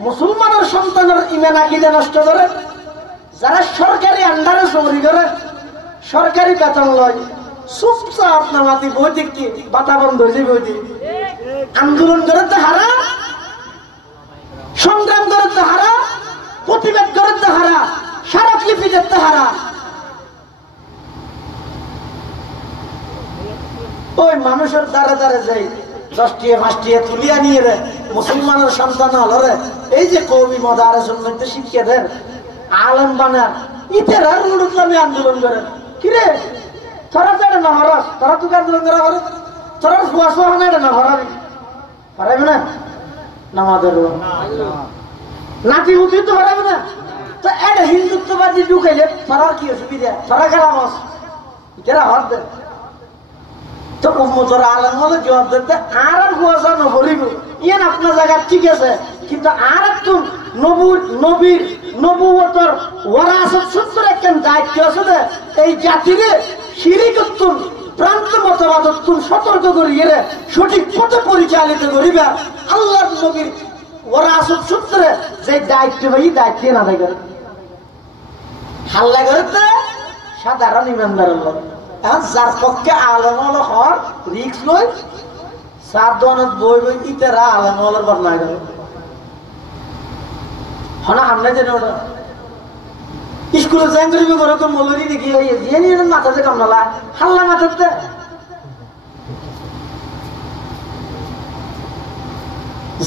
মুসলমানের সন্তানের ইমান আকীদা নষ্ট করে যারা সরকারি আন্ডারে চুরি করে সরকারি বেতন লয় চুপচাপ নামাতি বই দেখি বাতা বন্ধ হয়ে যাবে বই আন্দোলন করে তো হারা সংগ্রাম করে তো হারা প্রতিবাদ করে তো হারা স্মারকলিপি দেখতে হারা ওই মানুষের দ্বারা দ্বারা যাই 10 5 তুলিয়া নিয়ে রে মুসলমানের সন্তান হল রে এই যে কওমি মাদ্রাসার মধ্যে শিক্ষা দেন আলেম বানা ইতারা রুডুতলামি আন্দোলন করে কিরে তোরা তো না হরস তোরা তো আন্দোলন করা হরস তোরা ফুয়াশো হয় না হরাবি পারবি না নামাজের নাতি উঠি তো পারবি না তো এটা হিন্দুত্ববাদী ঢুকাইলে তোরা কি অসুবিধা তোরা গেলাম ইতারা হর দে তো উম্মতের আলেম হলে জবাব দিতে আর কুয়াশা নবরিব ইয়ান আপনার জায়গা ঠিক আছে কিন্তু আর একটু নবীর নবুয়তর ওয়ারাসত সূত্রে একখান দায়িত্ব আছে যে এই জাতিরে শিরিকতুন প্রান্ত মতবাদতুন সতর্ক করিয়ে সঠিক পথে পরিচালিত করিবা আল্লাহর নবীর ওয়ারাসত সূত্রে যে দায়িত্ব ভাই দায়িত্ব না থাকে হাল্লা করতে সাধারণ ইমানদার আল্লাহ এখন যার পক্ষে আলেম হল হর রিক্স লই 7 দনত বই বই ইতারা আলেম হলের বদনাই করে হনা হামলে যেন ওটা স্কুলে জ্যাং করিবি করে তো মলরি দেখি যে নিয়ে মাথাতে কামলা হাল্লা মাথাতে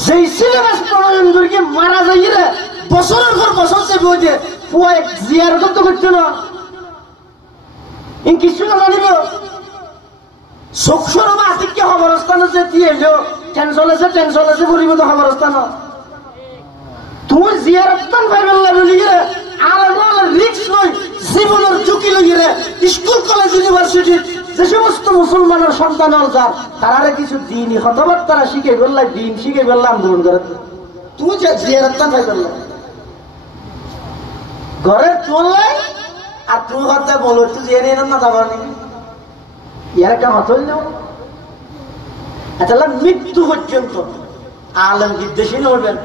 যেই সিলেবাস প্রণয়ন করি মারা যাই রে বছরের পর বছর সে বই দিয়ে পুয়া জিয়ারত তো করতে না ইন কিছু না জানিব চক্ষুর বা আতিক্য খবরস্থান যে দিয়ে এলো টেনশন আছে করিব তো খবরস্থান তুমি জিয়ারতন ভাইবেল লাগলি রে আলাদা রিস্ক লই জীবনের ঝুঁকি লই রে স্কুল কলেজ ইউনিভার্সিটি যে সমস্ত মুসলমানের সন্তান যার তারা কিছু দিনই হতবাদ তারা শিখে বললাই দিন শিখে বললাম আন্দোলন করে তুমি যে জিয়ারতন ভাইবেল ঘরে চললাই আর তুই হতে বলো তুই জেনে না যাবার নাকি ইয়ার একটা হতই না আচ্ছা মৃত্যু পর্যন্ত আলেম বিদ্বেষী হইবেন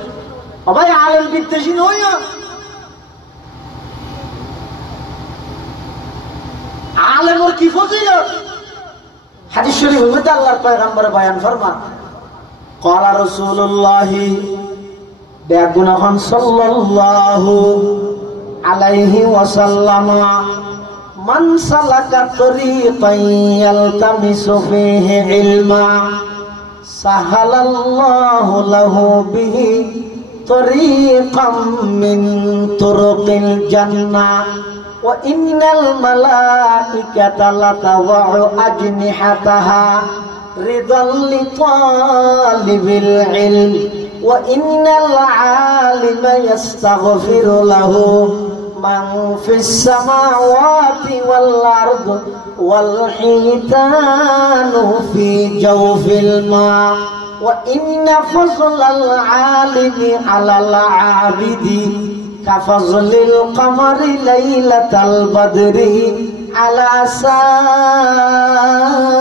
ভাই আলেম বিদ্বেষী হইও আলেমর কি ফজিলত হাদিস শরীফের মধ্যে আল্লাহর পয়গম্বর বয়ান ফরমান ক্বালা রাসূলুল্লাহ বেগুনহন সাল্লাল্লাহু আলাইহি ওয়াসাল্লাম মান সালাকা তরিকান ইয়ালতামিসু ফীহি ইলমা সাহালাল্লাহু লাহু বিহি তরিকাম মিন তুরুকিল জান্নাহ ওয়া ইন্নাল মালাইকাতা লাতাযউ আজনিহাতাহা রিদাল লিতালিবিল ইলম ওয়া ইন্নাল আলিমা ইস্তাগফিরু লাহু মান ফিস সামাওয়াতি ওয়াল আরদ ওয়াল হিতানু ফি জাওফিল মা ওয়া ইন্না ফাযলাল আলিমি আলাল আবিদি কাফাযলিল কমারি লাইলাতাল বদরি আলা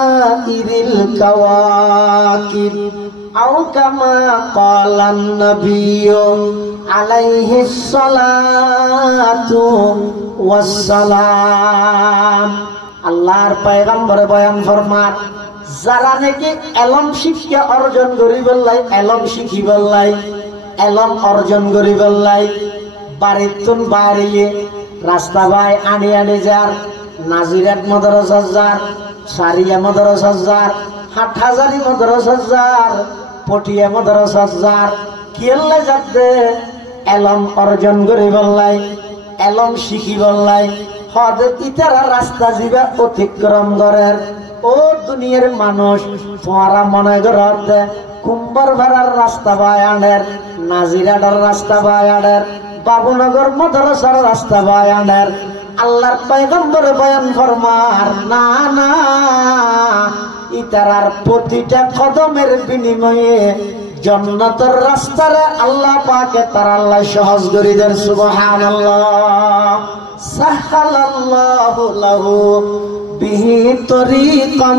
সাইরিল কাওয়াকিব আও কামা ক্বালান নাবিয়্যু আলাইহিস সালাতু ওয়াস সালাম। আল্লাহর পয়গম্বর বয়ান ফরমান, যারা নাকি এলম শিক্ষা অর্জন করিবল্লাই, এলম শিখিবল্লাই, এলম অর্জন করিবল্লাই বাড়িতুন বাড়িয়ে রাস্তা বাই আনি আনি যার নাজিরাত মাদ্রাসা যার সারিয়া মাদ্রাসা যার হাটহাজারি মাদ্রাসা যার পটিয়া মাদ্রাসা যার কিল্লে যাতে এলম অর্জন করিবল্লাই, এলম শিখিবল্লাই হদে ইতারা রাস্তা জিবা অতিক্রম করেন। ও দুনিয়ার মানুষ, তোমারা মনে করতে কুম্বর ভাড়ার রাস্তা বায়ানের, নাজিরাডার রাস্তা বায়ানের, বাবুনগর মাদ্রাসার রাস্তা বায়ানের আল্লাহর পয়গম্বর বয়ান ফরমার না না, ইতারার প্রতিটা কদমের বিনিময়ে জান্নাতের রাস্তারে আল্লাহ পাকে তার আল্লাহ সহজ করে দেন। সুবহানাল্লাহ। সাহালাল্লাহু লাহু বিহি তরিকাম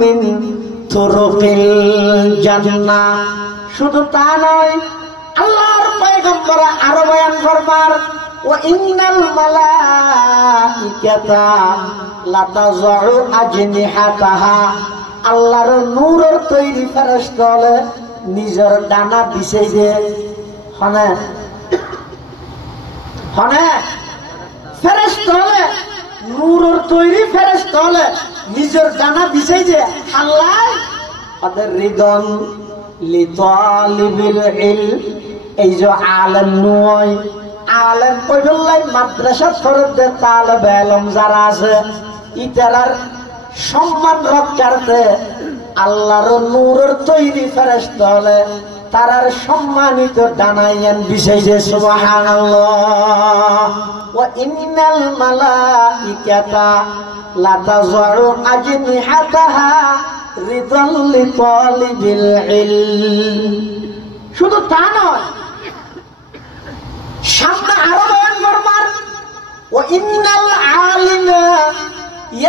মিন তুরুকিল জান্নাহ। শুধু তা নয়, আল্লাহর পয়গম্বর আরো বয়ান ফরমার ওয়া ইন্নাল মালাইকাতা লাতাযউ আজনিহাতাহা। আল্লাহর নূরের তৈরি ফেরেশতা হলে নিজের ডানা বিছাই দে। হনে হনে ফেরেশতা হলে, নূরের তৈরি ফেরেশতা হলে নিজের ডানা বিছাই দে। আল্লাহ ওদের রিদন লিতালিবিল ইলম, এই যে আলেম নয়, আলেম কইবল্লাই মাদ্রাসা ফরদে তালেবে ইলম যারা আছে ইতারার সম্মান রক্ষার্থে আল্লাহর নূরের তৈরি ফেরেশতা হলে তারার সম্মানিত ডানাইয়ান বিছাইছে। সুবহানাল্লাহ। ওয়া ইন্নাল মালাইকাতা লাতাযউ আজনিহাতাহা রিদাল লিতালিবিল ইলম। শুধু তা নয়, সামনে আরো বয়ান ফরমান ওয়া ইন্নাল আলিমা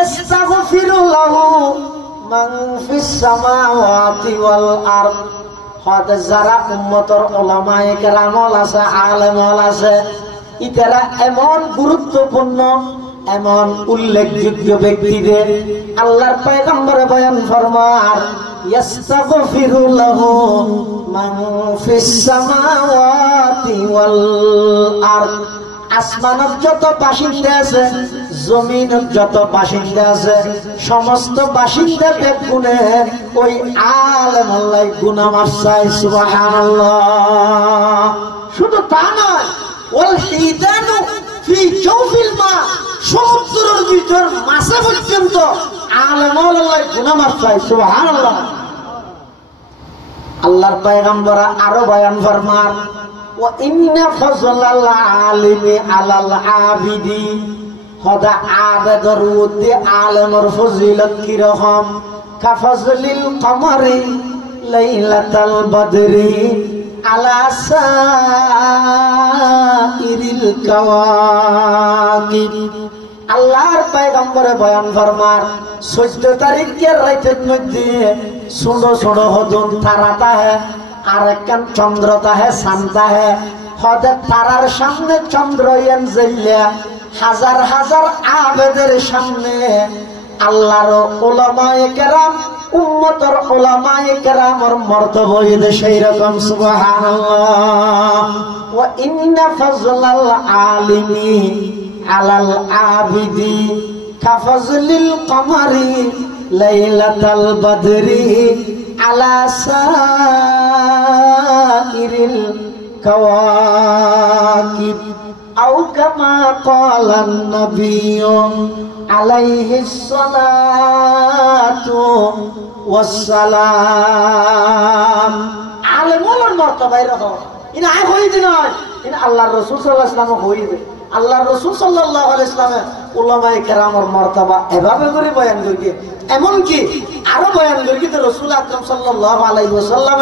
ইস্তাগফিরু লাহু মান ফিস সামাওয়াতি ওয়াল আরদ। হদ যারা উম্মতের উলামায়ে কেরাম আছে, আলেম আছে, ইতারা এমন গুরুত্বপূর্ণ, এমন উল্লেখযোগ্য ব্যক্তিদের আল্লাহর পয়গম্বর বয়ান ফরমার ইস্তাগফিরু লাহু মান ফিস সামাওয়াতি ওয়াল আরদ। আসমানত যত বাসিন্দা আছে, জমিনত যত বাসিন্দা আছে, সমস্ত বাসিন্দা গুণে ওই আলেম আল্লাহ গুনাহ মাফ চায়। সুবহানাল্লাহ। শুধু তা নয়, ওয়াল হিদানু ফি জাওফিল মা, সমুদ্রের ভিতর মাছে পর্যন্ত আলেম আল্লাহ গুনাহ মাফ চায়। সুবহানাল্লাহ। আল্লাহর পয়গম্বর আরো বয়ান ফরমান ওয়া ইন্না ফাযলাল আলিমি আলাল আবিদি। হদা আবেদর উদ্দে আলেমর ফজিলত কি রকম? কাফাজলিল কমারি লাইলাতাল বদরি আলা সাইরিল কাওয়াকিব। আল্লাহর পয়গম্বরে বয়ান ফরমার 14 তারিখের রাতের মধ্যে ছোটো ছোটো হদন তারাতা হ্যাঁ, আর একখান চন্দ্রতা হ্যাঁ, শান্তা হ্যাঁ। হদে তারার সামনে চন্দ্র এন জেলিয়া হাজার হাজার আবেদের সামনে আল্লাহর উলামায়ে কেরাম উম্মতের উলামায়ে কেরামের মর্তবা এদের সেই রকম সুবহানাল্লাহ। ওয়া ইন্না ফাজলাল আলিমি আলাল আবিদি কাফাজলিল কমারি লাইলাতাল বদরি আলা সাইরিল কাওয়াকিব আও কামা ক্বালান নবিয়্যু আলাইহিস সালাতু ওয়াস সালাম। আলেমুল মর্তবা এরকম ইনা আয় হইতে নয়, ইনা আল্লাহর রাসূল সাল্লাল্লাহু আলাইহি ওয়াসাল্লাম হইবে। আল্লাহর রাসূল সাল্লাল্লাহু আলাইহি ওয়াসাল্লাম উলামায়ে কেরামের মর্তবা এভাবে করে বয়ান করি। এমন কি আরো বয়ান করি তো রাসূল আকরাম সাল্লাল্লাহু আলাইহি ওয়াসাল্লাম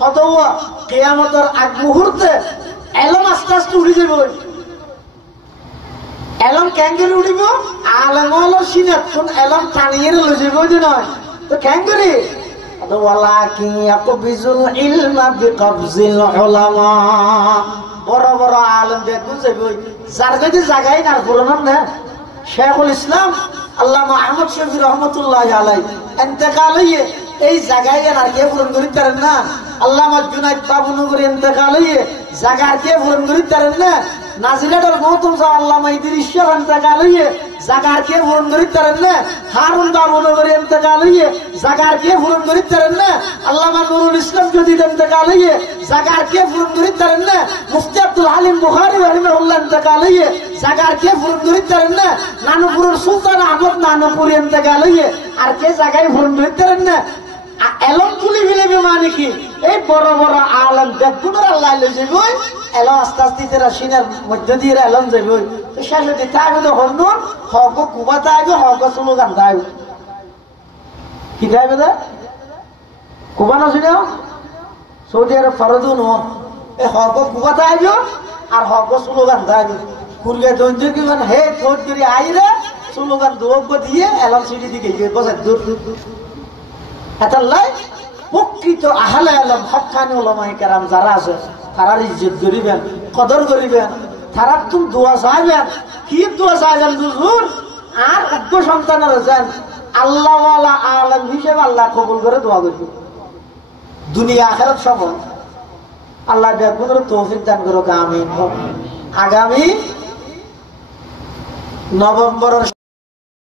হতওয়া কিয়ামতের আগ মুহূর্তে এলম আস্তে আস্তে উড়ে যাবে। এলম ক্যাঙ্গুরি উড়িব, আলেমল সিনাত কোন এলম টানিয়ে লই যাবে যে নয় তো ক্যাঙ্গুরি ওয়ালাকিন ইয়াকবিজুল ইলমা বিকবজিল উলামা। বড় বড় আলেম দেখুন যাবে যার কাছে জায়গায় না পুরানো না। শেখুল ইসলাম আল্লামা আহমদ শফি রহমতুল্লাহ আলাই ইন্তেকাল হইয়ে এই জায়গায় আর কে পূরণ করিতে পারেন না। আল্লামা জুনাইদ বাবুনগরী ইন্তেকাল হইয়ে জায়গার কে পূরণ করিতে পারেন না। নাজিরাটার মহতম সাহ আল্লামা ইদ্রিস শাহ ইন্তেকাল হইয়ে জায়গার কে পূরণ করিতে পারেন না। হারুন বাবুনগরী ইন্তেকাল হইয়ে জায়গার কে পূরণ করিতে পারেন না। আল্লামা নুরুল ইসলাম জদিদ ইন্তেকাল হইয়ে জায়গার কে পূরণ করিতে পারেন না। মুফতি আব্দুল হালিম বুখারী রাহিমাহুল্লাহ ইন্তেকাল হইয়ে জায়গার কে পূরণ করিতে পারেন না। নানুপুরের সুলতান আহমদ নানুপুরি ইন্তেকাল হইয়ে আর কে জায়গায় পূরণ করিতে পারেন না। এলম তুলি ফেলেবে মানে কি এই বড় বড় আলেম দেখুনের আল্লাহ লই যাবে এলম আস্তে আস্তে তেরা সিনার মধ্যে দিয়ে এলম যাবে শেষে দিতে হবে তো হন হক কুবাতে আইবে হক স্লোগান দেয় কি দেবে দে কুবানো ছিল সৌদি আরব ফরজুন এই হক কুবাতে আইবে আর হক স্লোগান দেয় কুরগে দঞ্জে কি মানে হে থোট করে আইরে স্লোগান দোব দিয়ে এলম সিটি দিকে গিয়ে বসে দূর এতাল্লাই প্রকৃত আহলে ইলম হক্কানি উলামায়ে কেরাম যারা আছে তারার ইজ্জত করিবেন, কদর করিবেন, তারা তুমি দোয়া চাইবেন। কি দোয়া চাইবেন হুজুর? আর অজ্ঞ সন্তানের যেন আল্লাহ ওয়ালা আলেম হিসেবে আল্লাহ কবুল করে দোয়া করবে। দুনিয়া আখিরাত সফল আল্লাহ বেগুনের তৌফিক দান করুক, আমিন। আগামী নভেম্বরের